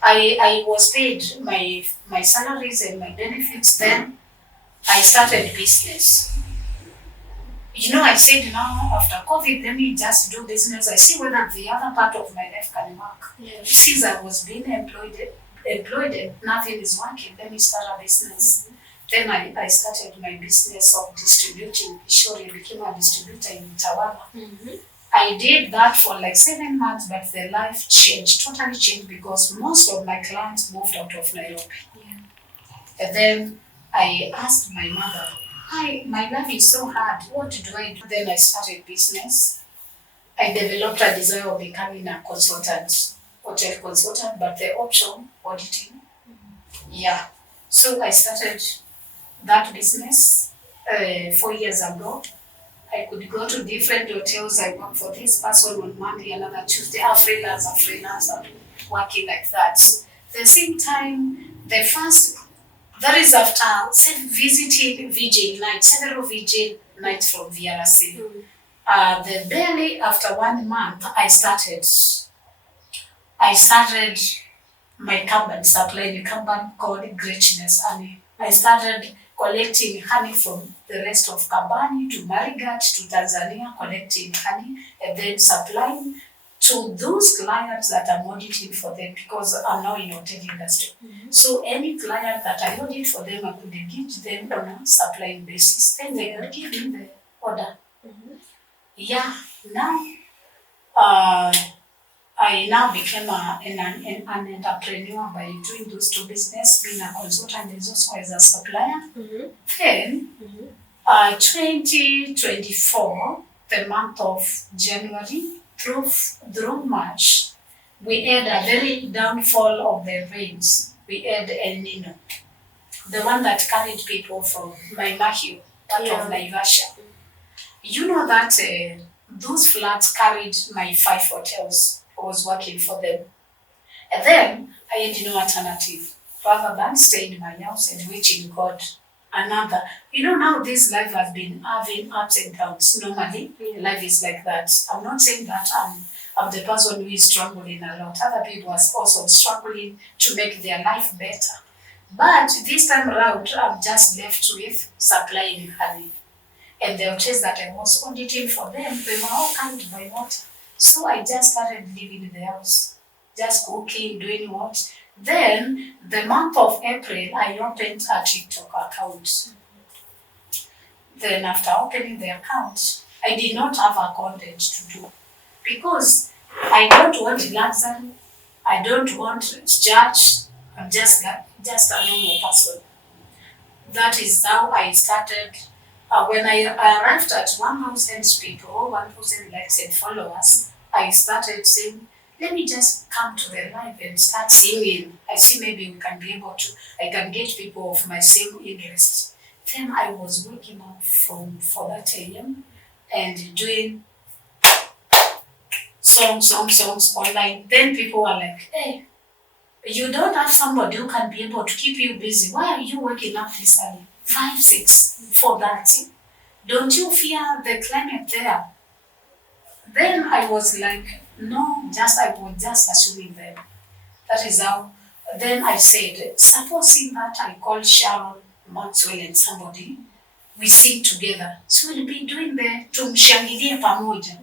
I was paid my salaries and my benefits. Then I started business. I said now after COVID, let me just do business. I see whether the other part of my life can work. Yeah. Since I was being employed and nothing is working, let me start a business. Then I started my business of distributing. Shortly became a distributor in Tawala. I did that for like 7 months, but the life totally changed, because most of my clients moved out of Nairobi. Yeah. And then I asked my mother, hi, my life is so hard. What do I do? Then I started business. I developed a desire of becoming a consultant, hotel consultant, but the option, auditing. Yeah. So I started that business 4 years ago. I could go to different hotels. I work for this person on Monday, another Tuesday, a freelancer, working like that. The same time, that is after visiting several vigil nights from VRC. Then barely after 1 month, I started my company, supplying a company called Greatness Honey. I started collecting honey from the rest of Kambani to Marigat to Tanzania, collecting honey and then supplying to those clients that I'm auditing for them, because I'm now in hotel industry. So any client that I audit for them, I could engage them on a supplying basis. Then they will give me the order. Yeah, now I now became an entrepreneur by doing those two business, being a consultant and also as a supplier. Then 2024, the month of January through March, we had a very downfall of the rains. We had El Nino, the one that carried people from Maimahiu, part of Naivasha. You know that those floods carried my 5 hotels. I was working for them. And then I had no alternative rather than stay in my house and waiting God another. Now this life has been having ups and downs. Normally, life is like that. I'm not saying that I'm the person who is struggling a lot. Other people are also struggling to make their life better. But this time around, I'm just left with supplying honey. And the hotels that I was auditing for them, they were all carried by water. So I just started living in the house, just cooking, doing what. Then, the month of April, I opened a TikTok account. Then after opening the account, I did not have a content to do, because I don't want luxury, I don't want church, I'm just a normal person. That is how I started. When I arrived at 1,000 people, 1,000 likes and followers, I started saying, let me just come to the live and start singing. I see maybe I can get people of my same interests. Then I was waking up for that AM and doing songs online. Then people were like, hey, you don't have somebody who can be able to keep you busy. Why are you waking up this early? 5, 6, 4:30. Don't you fear the climate there? Then I was like, no, I was just assuming them. That is how. Then I said, supposing that I call Sharon, Maxwell and somebody, we sing together. So we'll be doing the tumshangilie pamoja.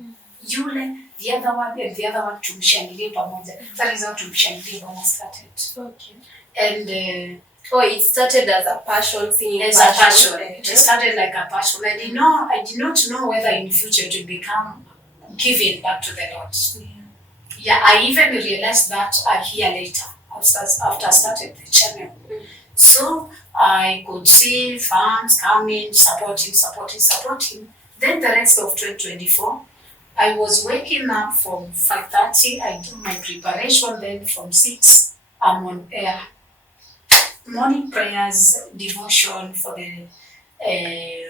Yule, the other one, and the other one tumshangilie pamoja. That is how tumshangilie Bwana started. Okay. And it started as a passion, singing as a passion. It started like a passion. I did not know whether in the future it would become giving back to the Lord. Yeah, I even realized that a year later, after I started the channel. So I could see fans coming, supporting. Then the rest of 2024, I was waking up from 5:30. I do my preparation. Then from 6, I'm on air. Morning prayers, devotion for the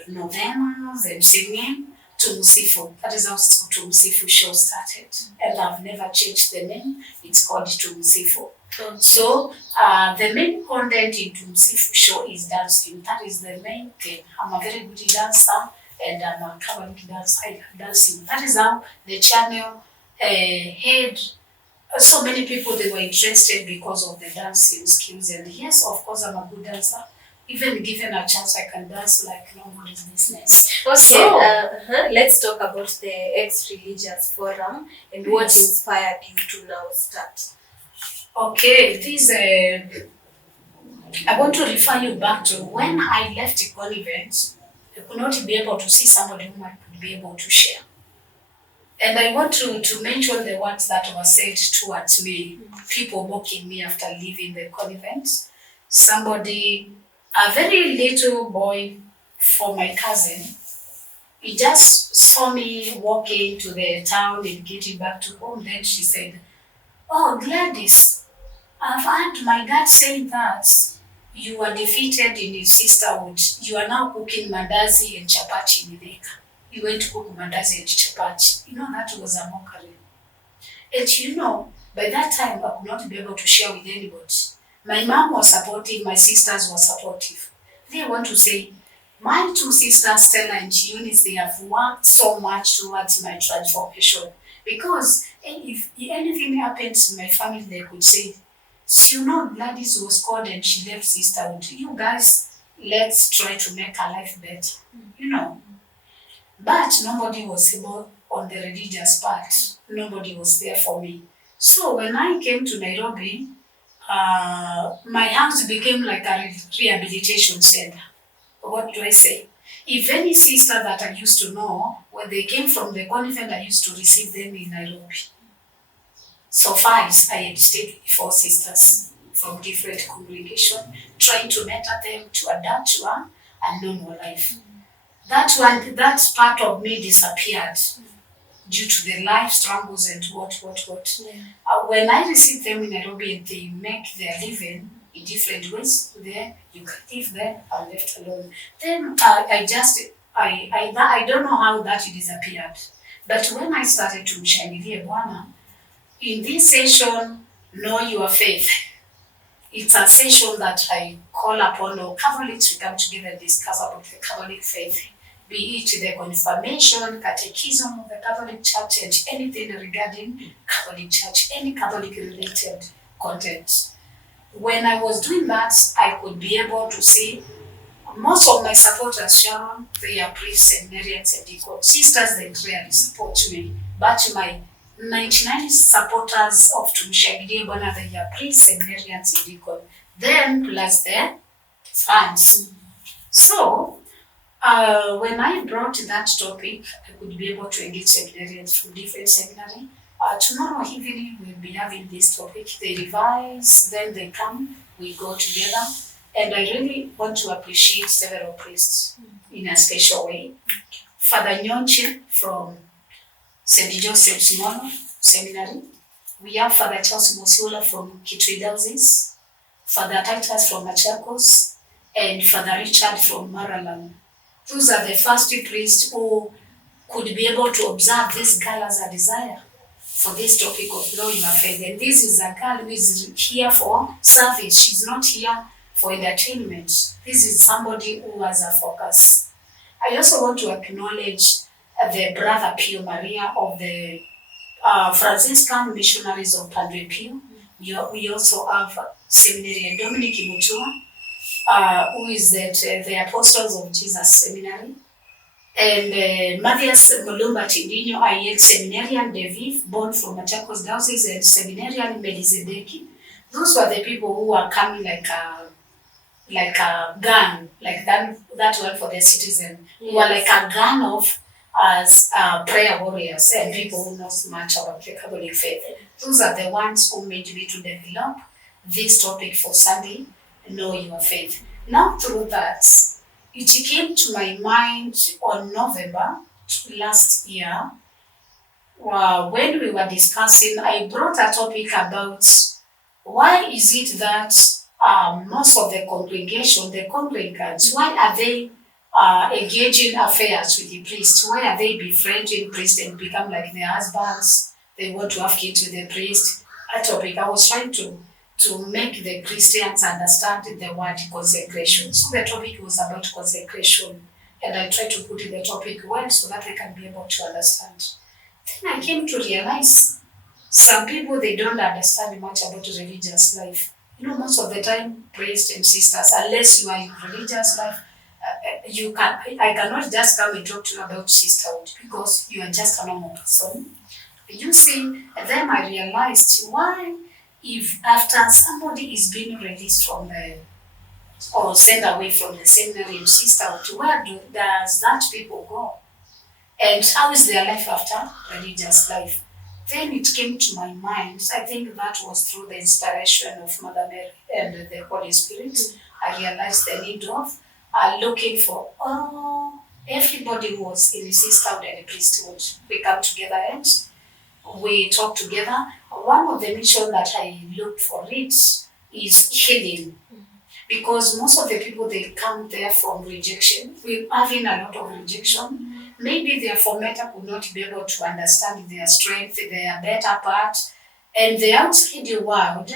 novenas and singing. Tumsifu. That is how Tumsifu show started. And I've never changed the name. It's called Tumsifu. So the main content in Tumsifu show is dancing. That is the main thing. I'm a very good dancer. and I'm a Catholic dancer. I love dancing. That is how the channel had so many people. They were interested because of the dancing skills. And yes, of course, I'm a good dancer. Even given a chance, I can dance like nobody's business. Okay, So, let's talk about the ex-religious forum and what inspired you to now start. okay, this I want to refer you back to when I left the convent. I could not be able to see somebody whom I could be able to share. And I want to mention the words that were said towards me, people mocking me after leaving the convent. Somebody, a very little boy for my cousin, he just saw me walking to the town and getting back to home. Then she said, "Oh, Gladys, I've heard my dad saying that you were defeated in his sisterhood. You are now cooking mandazi and chapati in Ideka. You went to cook mandazi and chapati." You know, that was a mockery. And you know, by that time, I could not be able to share with anybody. My mom was supportive, my sisters were supportive. They want to say, my two sisters, Stella and Eunice, they have worked so much towards my transformation. Because if anything happens in my family, they could say, "So you know, Gladys was called and she left sisterhood. You guys, let's try to make her life better." You know. But nobody was able on the religious part. Nobody was there for me. So when I came to Nairobi, my house became like a rehabilitation center. What do I say? If any sister that I used to know, when they came from the convent, I used to receive them in Nairobi. So far, I had stayed with 4 sisters from different congregations, trying to mentor them to adapt to a normal life. That part of me disappeared due to the life struggles and what. Yeah. When I received them in Nairobi and they make their living in different ways, there you can live there and left alone. Then I don't know how that disappeared. But when I started to Mshangilie Bwana, in this session, know your faith. It's a session that I call upon all Catholics to come together and discuss about the Catholic faith, be it the confirmation, catechism of the Catholic Church, and anything regarding Catholic Church, any Catholic related content. When I was doing that, I could be able to see most of my supporters, Sharon, they are priests, seminarians, and deacons. Sisters, they rarely support me. But my 99 supporters of Tumshagirie Bwana, they are priests, seminarians, and deacons. Then plus their fans. So, when I brought that topic, I could be able to engage seminarians from different seminary. Tomorrow evening, we'll be having this topic. They revise, then they come, we go together. And I really want to appreciate several priests in a special way. Father Nyonche from St. Joseph's Mono Seminary. We have Father Charles Mosiola from Kitui Diocese, Father Titus from Machakos, and Father Richard from Maralam. Those are the first 2 priests who could be able to observe this girl as a desire for this topic of knowing your faith. And this is a girl who is here for service. She's not here for entertainment. This is somebody who has a focus. I also want to acknowledge the Brother Pio Maria of the Franciscan Missionaries of Padre Pio. We also have Seminary Dominic Mutua, who is the Apostles of Jesus Seminary. And Matthias Mulumba Tindinho, IX Seminarian de Viv, born from Machakos Diocese, and Seminarian Melizedeki. Those were the people who were coming like a gun, like that one for the citizen. Yes. Who were like a gun of as prayer warriors and people who know much about the Catholic faith. Those are the ones who made me to develop this topic for Sunday, Know Your Faith. Now through that, it came to my mind on November last year, when we were discussing, I brought a topic about why is it that most of the congregation, the congregants, why are they engaging affairs with the priest? Why are they befriending priests and become like their husbands? They want to have kids with the priest. A topic I was trying to make the Christians understand the word consecration. So the topic was about consecration and I try to put the topic well so that I can be able to understand. Then I came to realize some people, they don't understand much about religious life. Most of the time, priests and sisters, unless you are in religious life, I cannot just come and talk to you about sisterhood because you are just a normal person. You see, then I realized why, if after somebody is being released from the or sent away from the seminary and sisterhood, where does that people go? And how is their life after religious life? Then it came to my mind. I think that was through the inspiration of Mother Mary and the Holy Spirit. I realized the need of looking for everybody who was in sisterhood and priesthood. We come together and we talk together. One of the missions that I looked for it is healing. Because most of the people, they come there from rejection. We're having a lot of rejection. Maybe their formator could not be able to understand their strength, their better part. And the outside world,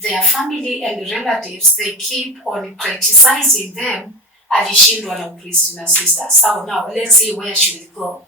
their family and relatives, they keep on criticizing them. Alishindwa na priest na sister. So now, let's see where she will go.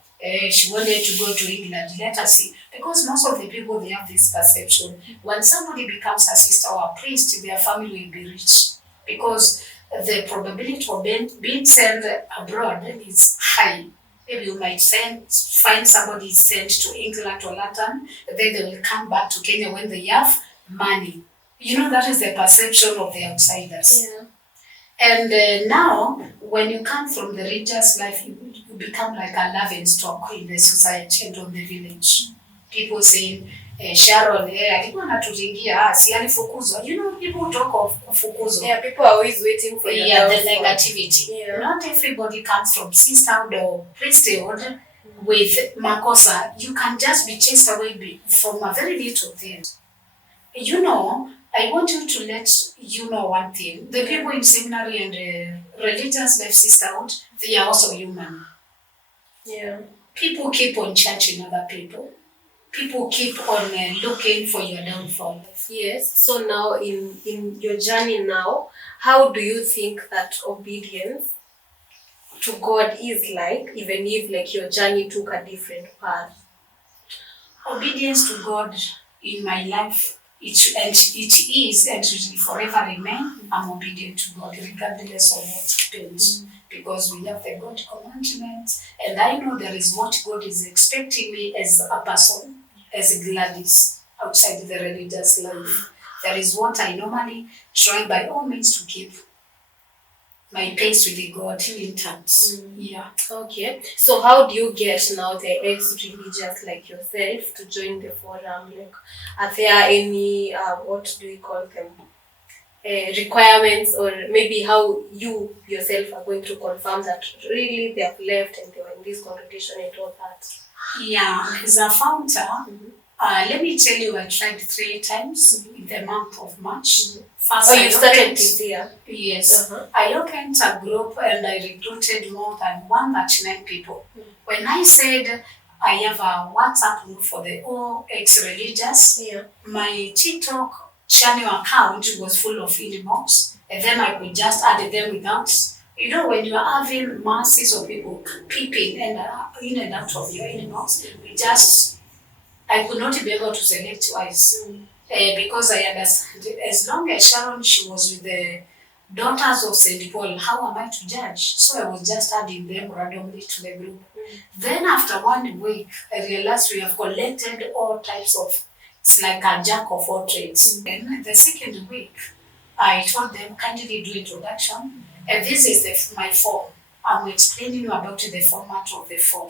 She wanted to go to England. Let us see. Because most of the people, they have this perception. When somebody becomes a sister or a priest, their family will be rich. Because the probability of being sent abroad is high. Maybe you might find somebody sent to England or London, then they will come back to Kenya when they have money. That is the perception of the outsiders. Yeah. And now, when you come from the religious life, you become like a laughing stock in the society and on the village. People saying, Sharon, alikuwa anaturingia, si alifukuzwa. People talk of kufukuzwa. Yeah, people are always waiting for the negativity. Yeah. Not everybody comes from sisterhood or priesthood with makosa. You can just be chased away from a very little thing. I want you to let you know one thing. The people in seminary and religious life sisterhood, they are also human. Yeah. People keep on judging other people. People keep on looking for your downfall. Yes. So now in your journey now, how do you think that obedience to God is like, even if your journey took a different path? Obedience to God in my life, it is and it will forever remain. I'm obedient to God regardless of what happens. Because we have the God commandment, and I know there is what God is expecting me as a person, as Gladys, outside the religious life. There is what I normally try by all means to keep my pace with God intact. Yeah. Okay. So how do you get now the ex-religious like yourself to join the forum? Like, are there any, what do we call them? Requirements, or maybe how you yourself are going to confirm that really they have left and they were in this congregation and all that? Yeah, as a founder, let me tell you, I tried 3 times in the month of March. First, you started this year? Yes. I opened a group and I recruited more than 139 people. When I said I have a WhatsApp group for the all ex-religious, my TikTok channel account was full of inbox, and then I could just add them without, when you are having masses of people peeping and in and out of your inbox, I could not be able to select twice because I understand as long as Sharon, she was with the daughters of St. Paul, how am I to judge? So I was just adding them randomly to the group. Then after 1 week, I realized we have collected all types of, it's like a jack of all trades. Then the second week, I told them, kindly do introduction. And this is my form. I'm explaining you about the format of the form.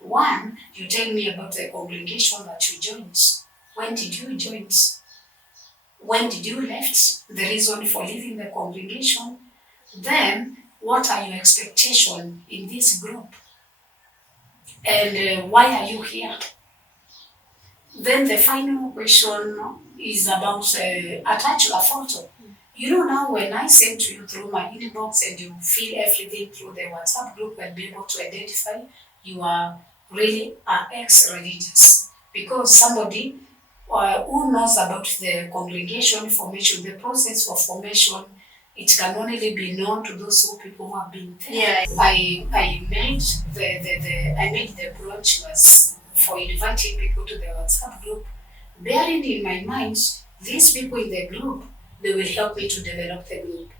1, you tell me about the congregation that you joined. When did you join? When did you left? The reason for leaving the congregation. Then, what are your expectations in this group? And why are you here? Then the final question is about attach a photo. Now when I send to you through my inbox and you fill everything through the WhatsApp group and be able to identify you are really an ex-religious. Because somebody who knows about the congregation formation, the process of formation it can only be known to those people who have been there. Yeah. I made the brochures for inviting people to the WhatsApp group, bearing in my mind these people in the group, they will help me to develop the group.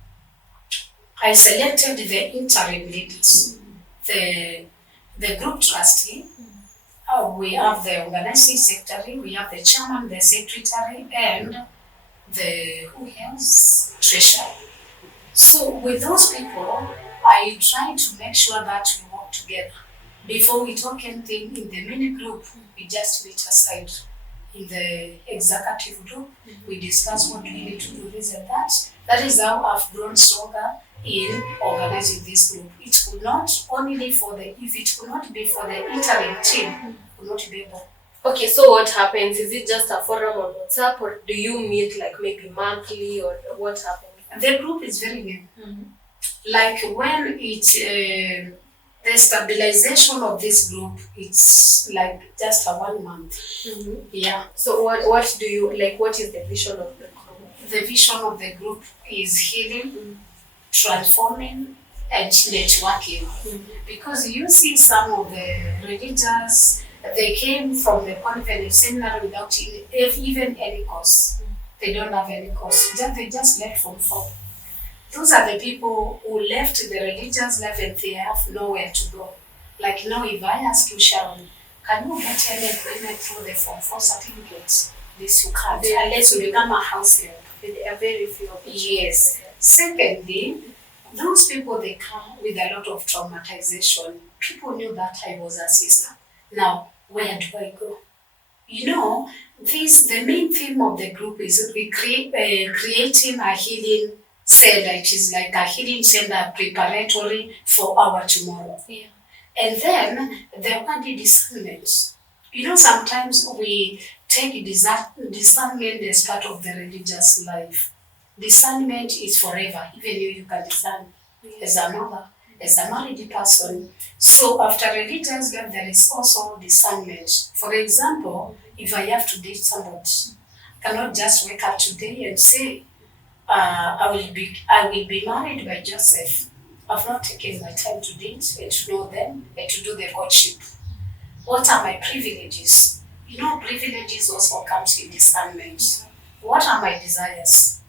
I selected the interim leaders, the group trustee. We have the organizing secretary, we have the chairman, the secretary, and the who else? Treasurer. So with those people, I try to make sure that we work together. Before we talk anything in the mini group, we just meet aside. In the executive group, we discuss what we need to do this and that. That is how I've grown stronger in organizing this group. It could not only for the, if it could not be for the interim team, would not be able. Okay, so what happens? Is it just a forum on WhatsApp, or do you meet like maybe monthly, or what happens? The group is very new. Like when it, the stabilization of this group, it's like just a 1 month. Yeah. So what do you like? What is the vision of the group? The vision of the group is healing, transforming, and networking. Because you see some of the religious, they came from the convent seminary without even any course. They don't have any course. They just left from home. Those are the people who left the religious life and they have nowhere to go. Like now, if I ask you, Sharon, can you get any employment through the Form 4 certificates? This you can't, unless you become a house help. There are very few. Yes. Secondly, those people, they come with a lot of traumatization. People knew that I was a sister. Now, where do I go? You know, the main theme of the group is creating a healing center. It is like a healing center preparatory for our tomorrow. Yeah. And then the word discernment. You know, sometimes we take discernment as part of the religious life. Discernment is forever. Even you can discern as a mother, as a married person. So after religious life, there is also discernment. For example, if I have to date somebody, I cannot just wake up today and say, I will be married by Joseph. I've not taken my time to date and to know them and to do the courtship. What are my privileges? You know, privileges also comes in discernment. What are my desires?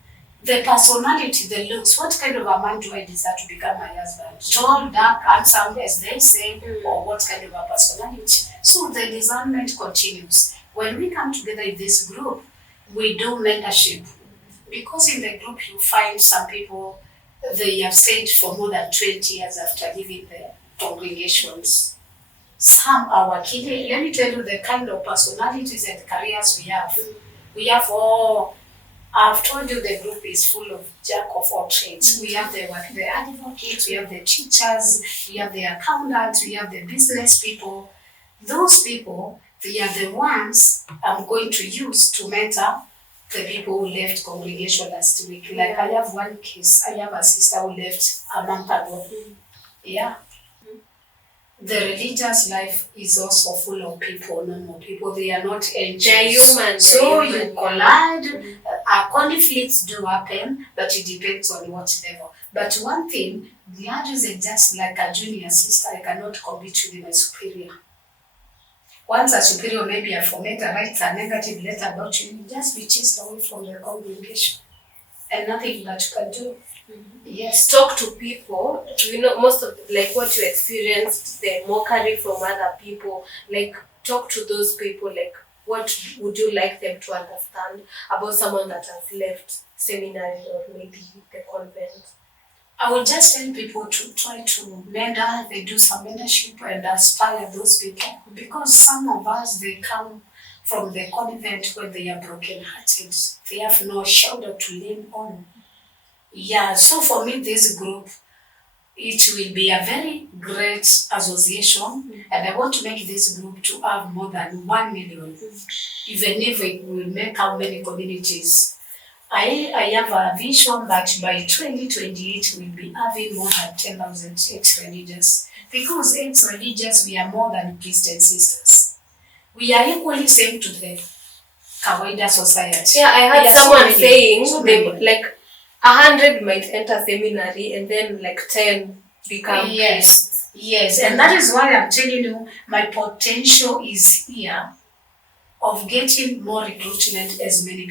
The personality, the looks. What kind of a man do I desire to become my husband? Tall, dark, handsome, as they say, or what kind of a personality? So the discernment continues. When we come together in this group, we do mentorship. Because in the group you find some people, they have stayed for more than 20 years after leaving the congregations. Some are working. Let me tell you the kind of personalities and careers we have. We have all, I've told you the group is full of jack of all trades. We have the advocates, we have the teachers, we have the accountants, we have the business people. Those people, they are the ones I'm going to use to mentor the people who left congregation last week. Like I have one case, I have a sister who left a month ago. Yeah. The religious life is also full of people, normal people. They are not angels. They are human. So you collide. Conflicts do happen, but it depends on what level. But one thing, God isn't just like a junior sister. I cannot compete with my superior. Once a superior, maybe a formator writes a negative letter about you, you just be chased away from the congregation. And nothing that you can do. Yes. Talk to people. You know, most of like what you experienced, the mockery from other people. Like talk to those people. Like what would you like them to understand about someone that has left seminary or maybe the convent? I would just tell people to try to mentor. They do some mentorship and aspire those people. Because some of us, they come from the convent where they are broken-hearted. They have no shoulder to lean on. Yeah, so for me, this group, it will be a very great association, and I want to make this group to have more than 1 million, even if it will make how many communities. I have a vision that by 2028 we'll be having more than 10,000 ex-religious. Because ex-religious, we are more than Christian sisters. We are equally same to the Kawaida society. Yeah, I heard someone saying, they, like, 100 might enter seminary and then like 10 become priests. Yes, and that is why I'm telling you my potential is here of getting more recruitment as many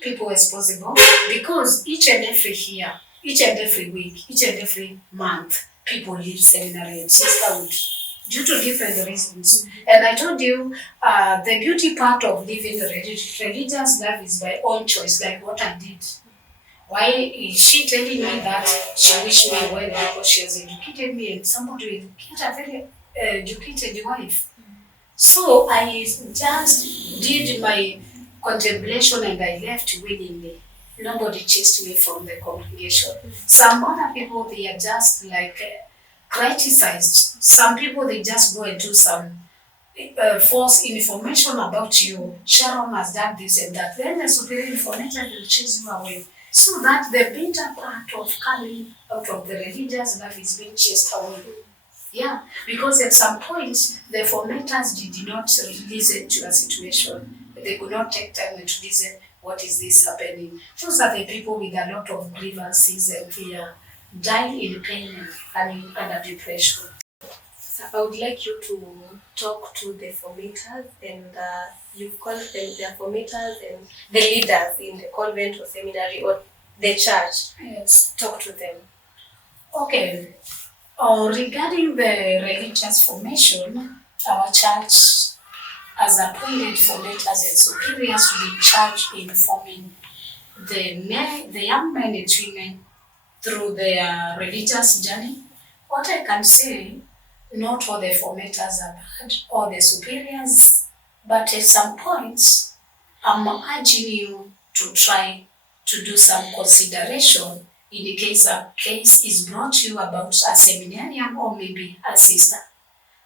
people as possible, because each and every year, each and every week, each and every month, people leave seminary and sisterhood due to different reasons. And I told you, the beauty part of living a religious life is by own choice, like what I did. Why is she telling me that she wished me well because she has educated me and somebody will get a very educated wife? So I just did my contemplation and I left willingly. Nobody chased me from the congregation. Some other people, they are just like criticized. Some people, they just go and do some false information about you. Sharon has done this and that. Then the superior information will chase you away. So that the better part of coming out of the religious life is being chased away. Yeah, because at some point, the formaters did not listen to a situation. They could not take time to listen, what is this happening? Those are the people with a lot of grievances and they are dying in pain and under depression. So I would like you to talk to the formaters and you've called them the formaters and the leaders in the convent or seminary or the church. Yes. Talk to them. Okay. Regarding the religious formation, our church has appointed formaters and superiors to be charged in forming the young men and women through their religious journey. What I can say, not all the formaters are bad or the superiors, but at some points, I'm urging you to try to do some consideration in case a case is brought to you about a seminarian or maybe a sister.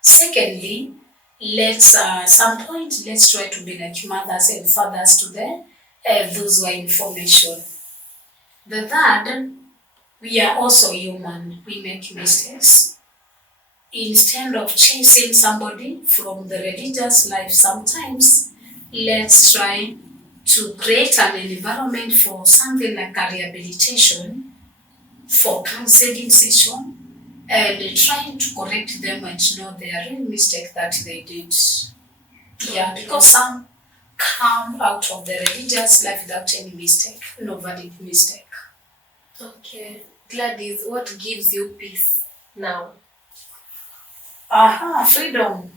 Secondly, let's try to be like mothers and fathers to those who are in formation. The third, we are also human. We make mistakes. Instead of chasing somebody from the religious life, sometimes let's try to create an environment for something like a rehabilitation, for counseling session, and trying to correct them and know their real mistake that they did. Yeah, because some come out of the religious life without any mistake, no valid mistake. Okay. Gladys, what gives you peace now? Freedom.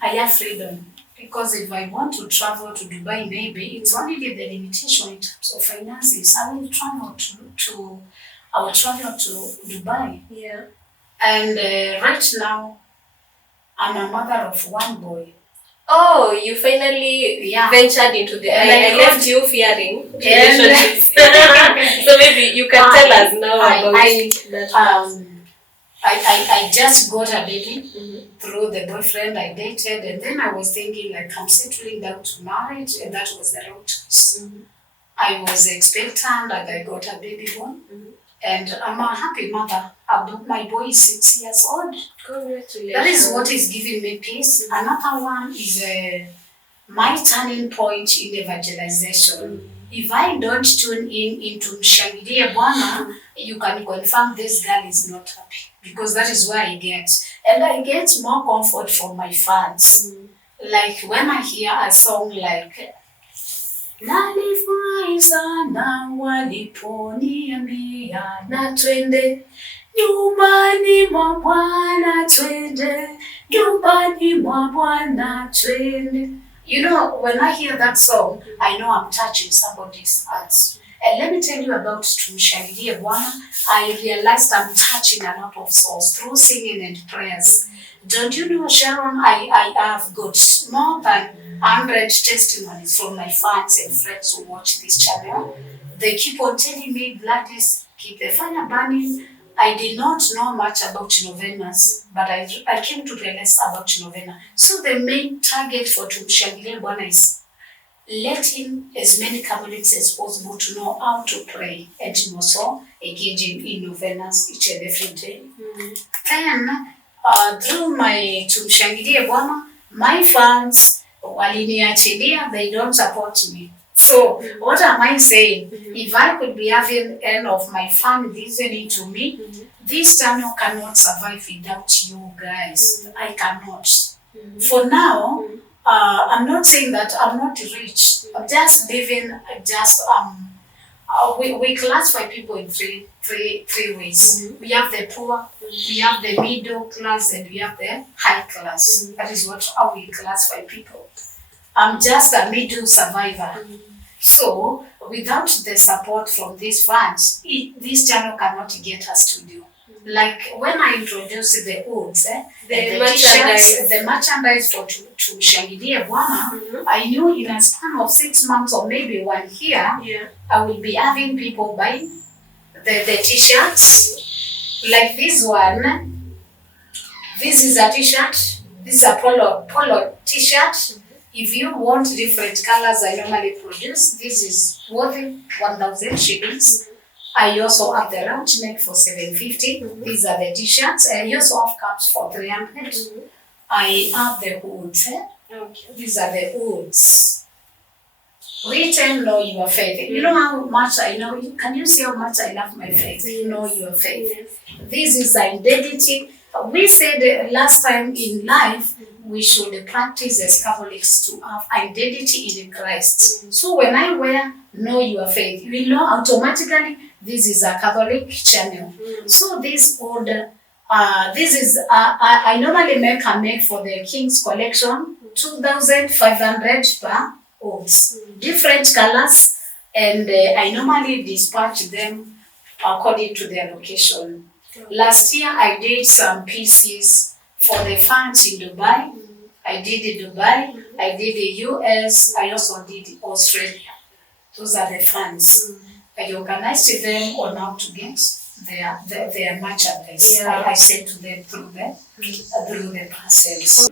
I have freedom. Because if I want to travel to Dubai, maybe it's only the limitation in terms of finances. I will travel to Dubai. Yeah. And right now, I'm a mother of one boy. Oh, you finally ventured into the. I left you fearing relationships. So maybe you can tell us now about that. I just got a baby through the boyfriend I dated, and then I was thinking like I'm settling down to marriage, and that was the wrong choice. I was expectant and I got a baby born, and I'm a happy mother. My boy is 6 years old. Congratulations. That is what is giving me peace. Another one is my turning point in evangelization. If I don't tune into Mshangilie Bwana, you can confirm this girl is not happy, because that is where I get. And I get more comfort from my fans. Like when I hear a song like nalifurahi sana waliponiambia na twende nyumbani mwa Bwana twende, nyumbani mwa Bwana twende. You know, when I hear that song, I know I'm touching somebody's heart. And let me tell you about Tumshangilie Bwana. I realized I'm touching a lot of souls through singing and prayers. Don't you know, Sharon, I have got more than 100 testimonies from my fans and friends who watch this channel. They keep on telling me, Gladys, keep the fire burning. I did not know much about novenas, but I came to realize about novena. So the main target for Tumshangilie Bwana is letting as many Catholics as possible to know how to pray and also engaging in novenas each and every day. Then, through my Tumshangilie Bwana, my fans waliniachilia, they don't support me. So what am I saying? If I could be having end of my family listening to me, this channel cannot survive without you guys. I cannot. For now, I'm not saying that I'm not rich. I'm just living just we classify people in three ways. We have the poor, we have the middle class, and we have the high class. That is how we classify people. I'm just a middle survivor. So without the support from these funds, this channel cannot get a studio. Like when I introduced the hoods, the t-shirts, the merchandise to Shangilia Bwana, I knew in a span of 6 months or maybe 1 year, I will be having people buying the t-shirts. Like this one, this is a t-shirt, this is a polo t-shirt. If you want different colors I normally produce, this is worth 1,000 shillings. I also have the round neck for 750. These are the t-shirts. I also have caps for 300. I have the hoods. These are the hoods. Written, know your faith. You know how much I know you. Can you see how much I love my faith? Know your faith. This is identity. We said last time in life, we should practice as Catholics to have identity in Christ. So when I wear know your faith, you know automatically this is a Catholic channel. So this order, this is I normally make for the King's collection 2,500 per oats, different colors, and I normally dispatch them according to their location. Last year I did some pieces for the fans in Dubai. I did Dubai, I did the US, I also did Australia. Those are the fans. I organized them on how to get their merchandise. I sent to them through the parcels.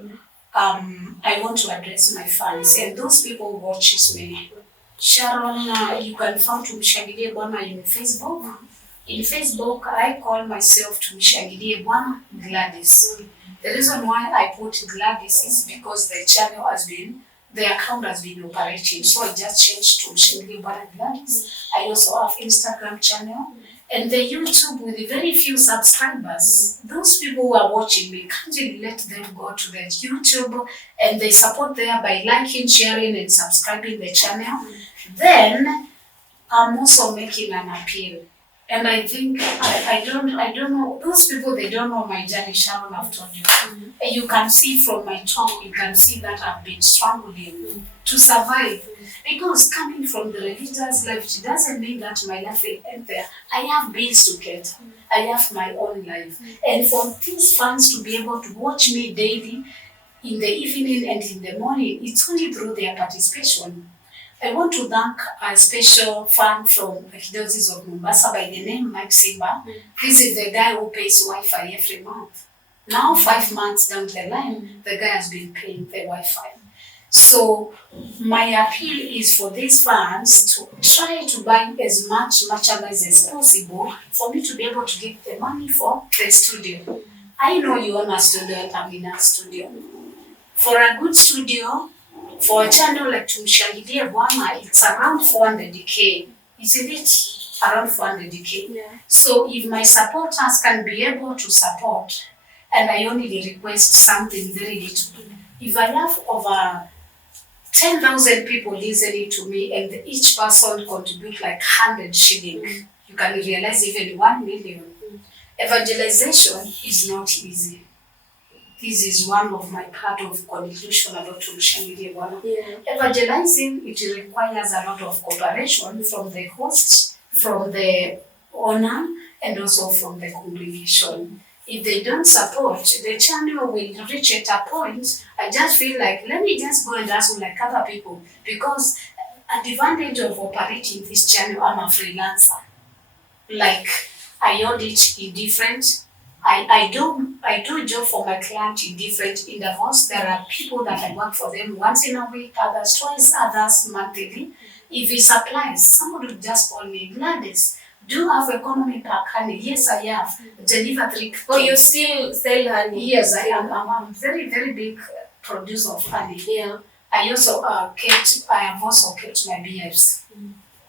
I want to address my fans, and those people watches me. Sharon, you can find Tumshangilie Bwana in Facebook. In Facebook, I call myself Tumshangilie Bwana Gladys. The reason why I put Gladys is because the account has been operating, so I just changed to Tumshangilie Bwana Gladys. I also have Instagram channel and the YouTube with very few subscribers. Those people who are watching me, can't you let them go to the YouTube and they support there by liking, sharing, and subscribing the channel? Then I'm also making an appeal. And I think I don't know those people. They don't know my journey. Sharon, I've told you. You can see from my talk. You can see that I've been struggling to survive. Because coming from the religious life, it doesn't mean that my life will end there. I have bills to get. I have my own life. And for these fans to be able to watch me daily, in the evening and in the morning, it's only through their participation. I want to thank a special fan from the Diocese of Mombasa by the name Mike Simba. This is the guy who pays Wi-Fi every month. Now 5 months down the line, the guy has been paying the Wi-Fi. So my appeal is for these fans to try to buy as much merchandise as possible for me to be able to get the money for the studio. I know you own a studio and I'm in a studio. For a good studio, for a channel like Tumshangilie Bwana, it's around 400k. Isn't it? Around 400k. Yeah. So if my supporters can be able to support, and I only request something very little. If I have over 10,000 people listening to me and each person contribute like 100 shillings, you can realize even 1 million. Evangelization is not easy. This is one of my part of conclusion about Tumshangilie Bwana. Evangelizing, it requires a lot of cooperation from the hosts, from the owner, and also from the congregation. If they don't support, the channel will reach at a point. I just feel like, let me just go and hustle like other people. Because at the advantage of operating this channel, I'm a freelancer. Like, I audit in different, I do a job for my client in different intervals. There are people that I work for them once in a week, others twice, others monthly. If he supplies, someone will just call me, Gladys, do you have economy pack honey? Yes, I have. Deliver 3. Oh, you still sell honey? Yes, I am. I'm a very, very big producer of honey. Yeah. I have also kept my beehives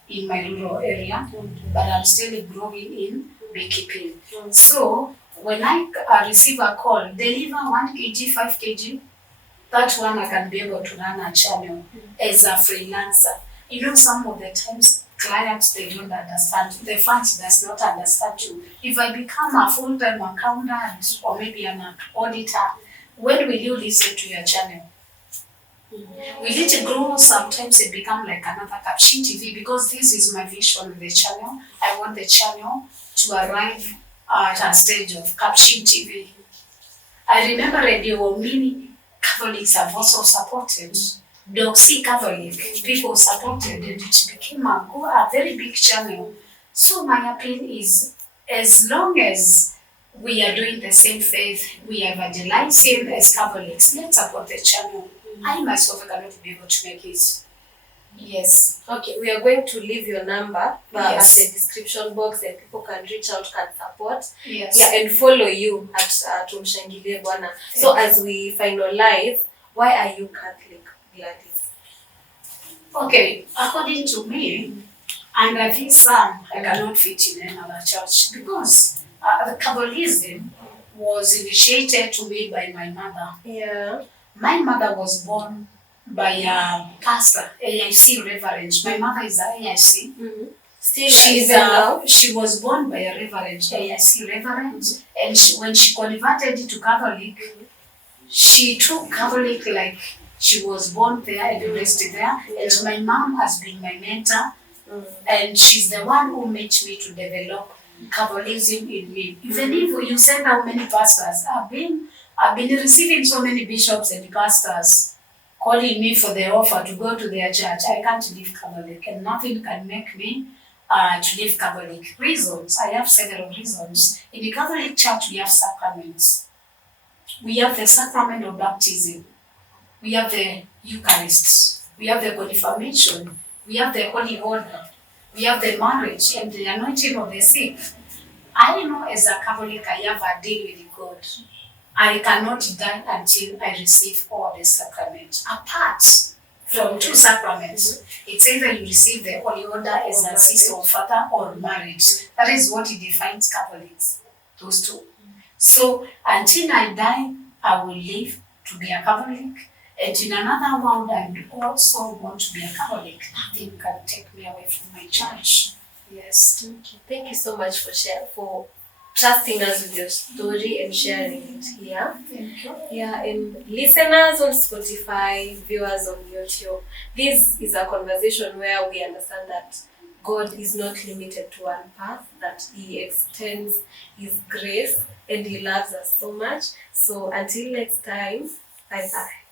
in my rural area, but I'm still growing in beekeeping. So when I receive a call, deliver 1 kg, 5 kg, that one I can be able to run a channel as a freelancer. Some of the times clients, they don't understand. The funds does not understand you. If I become a full-time accountant or maybe an auditor, when will you listen to your channel? Will it grow? Sometimes it become like another caption TV, because this is my vision of the channel. I want the channel to arrive at a stage of caption TV. I remember Radio Mini Catholics have also supported. Doxy Catholic people supported, and it became a very big channel. So my appeal is, as long as we are doing the same faith, we are evangelizing as Catholics, let's support the channel. I myself cannot be able to make it. Yes. Okay, we are going to leave your number Yes. at the description box, and people can reach out, can support. Yes. Yeah, and follow you at Tumshangilie Bwana. So as we finalize, why are you Catholic, Gladys? Okay, according to me, and I think some, I cannot fit in another church, because the Catholicism was initiated to me by my mother. Yeah. My mother was born by a pastor, AIC reverend. My mother is a AIC. Mm-hmm. Still, she was born by a reverend, AIC reverend, and when she converted to Catholic, she took Catholic like she was born there and raised there. And my mom has been my mentor, and she's the one who made me to develop Catholicism in me. Even if you send how many pastors, I've been receiving so many bishops and pastors calling me for the offer to go to their church. I can't leave Catholic, and nothing can make me to leave Catholic. Reasons, I have several reasons. In the Catholic Church, we have sacraments. We have the sacrament of baptism. We have the Eucharist. We have the confirmation. We have the Holy Order. We have the marriage and the anointing of the sick. I know as a Catholic, I have a deal with God. I cannot die until I receive all the sacraments. Apart from 2 sacraments, it's either you receive the Holy Order as a sister or father, or marriage. That is what it defines Catholics, those 2. So until I die, I will live to be a Catholic. And in another world, I would also want to be a Catholic. Nothing can take me away from my church. Yes. Okay. Thank you so much for trusting us with your story and sharing it here. Thank you. Yeah, and listeners on Spotify, viewers on YouTube, this is a conversation where we understand that God is not limited to one path, that He extends His grace and He loves us so much. So until next time, bye-bye.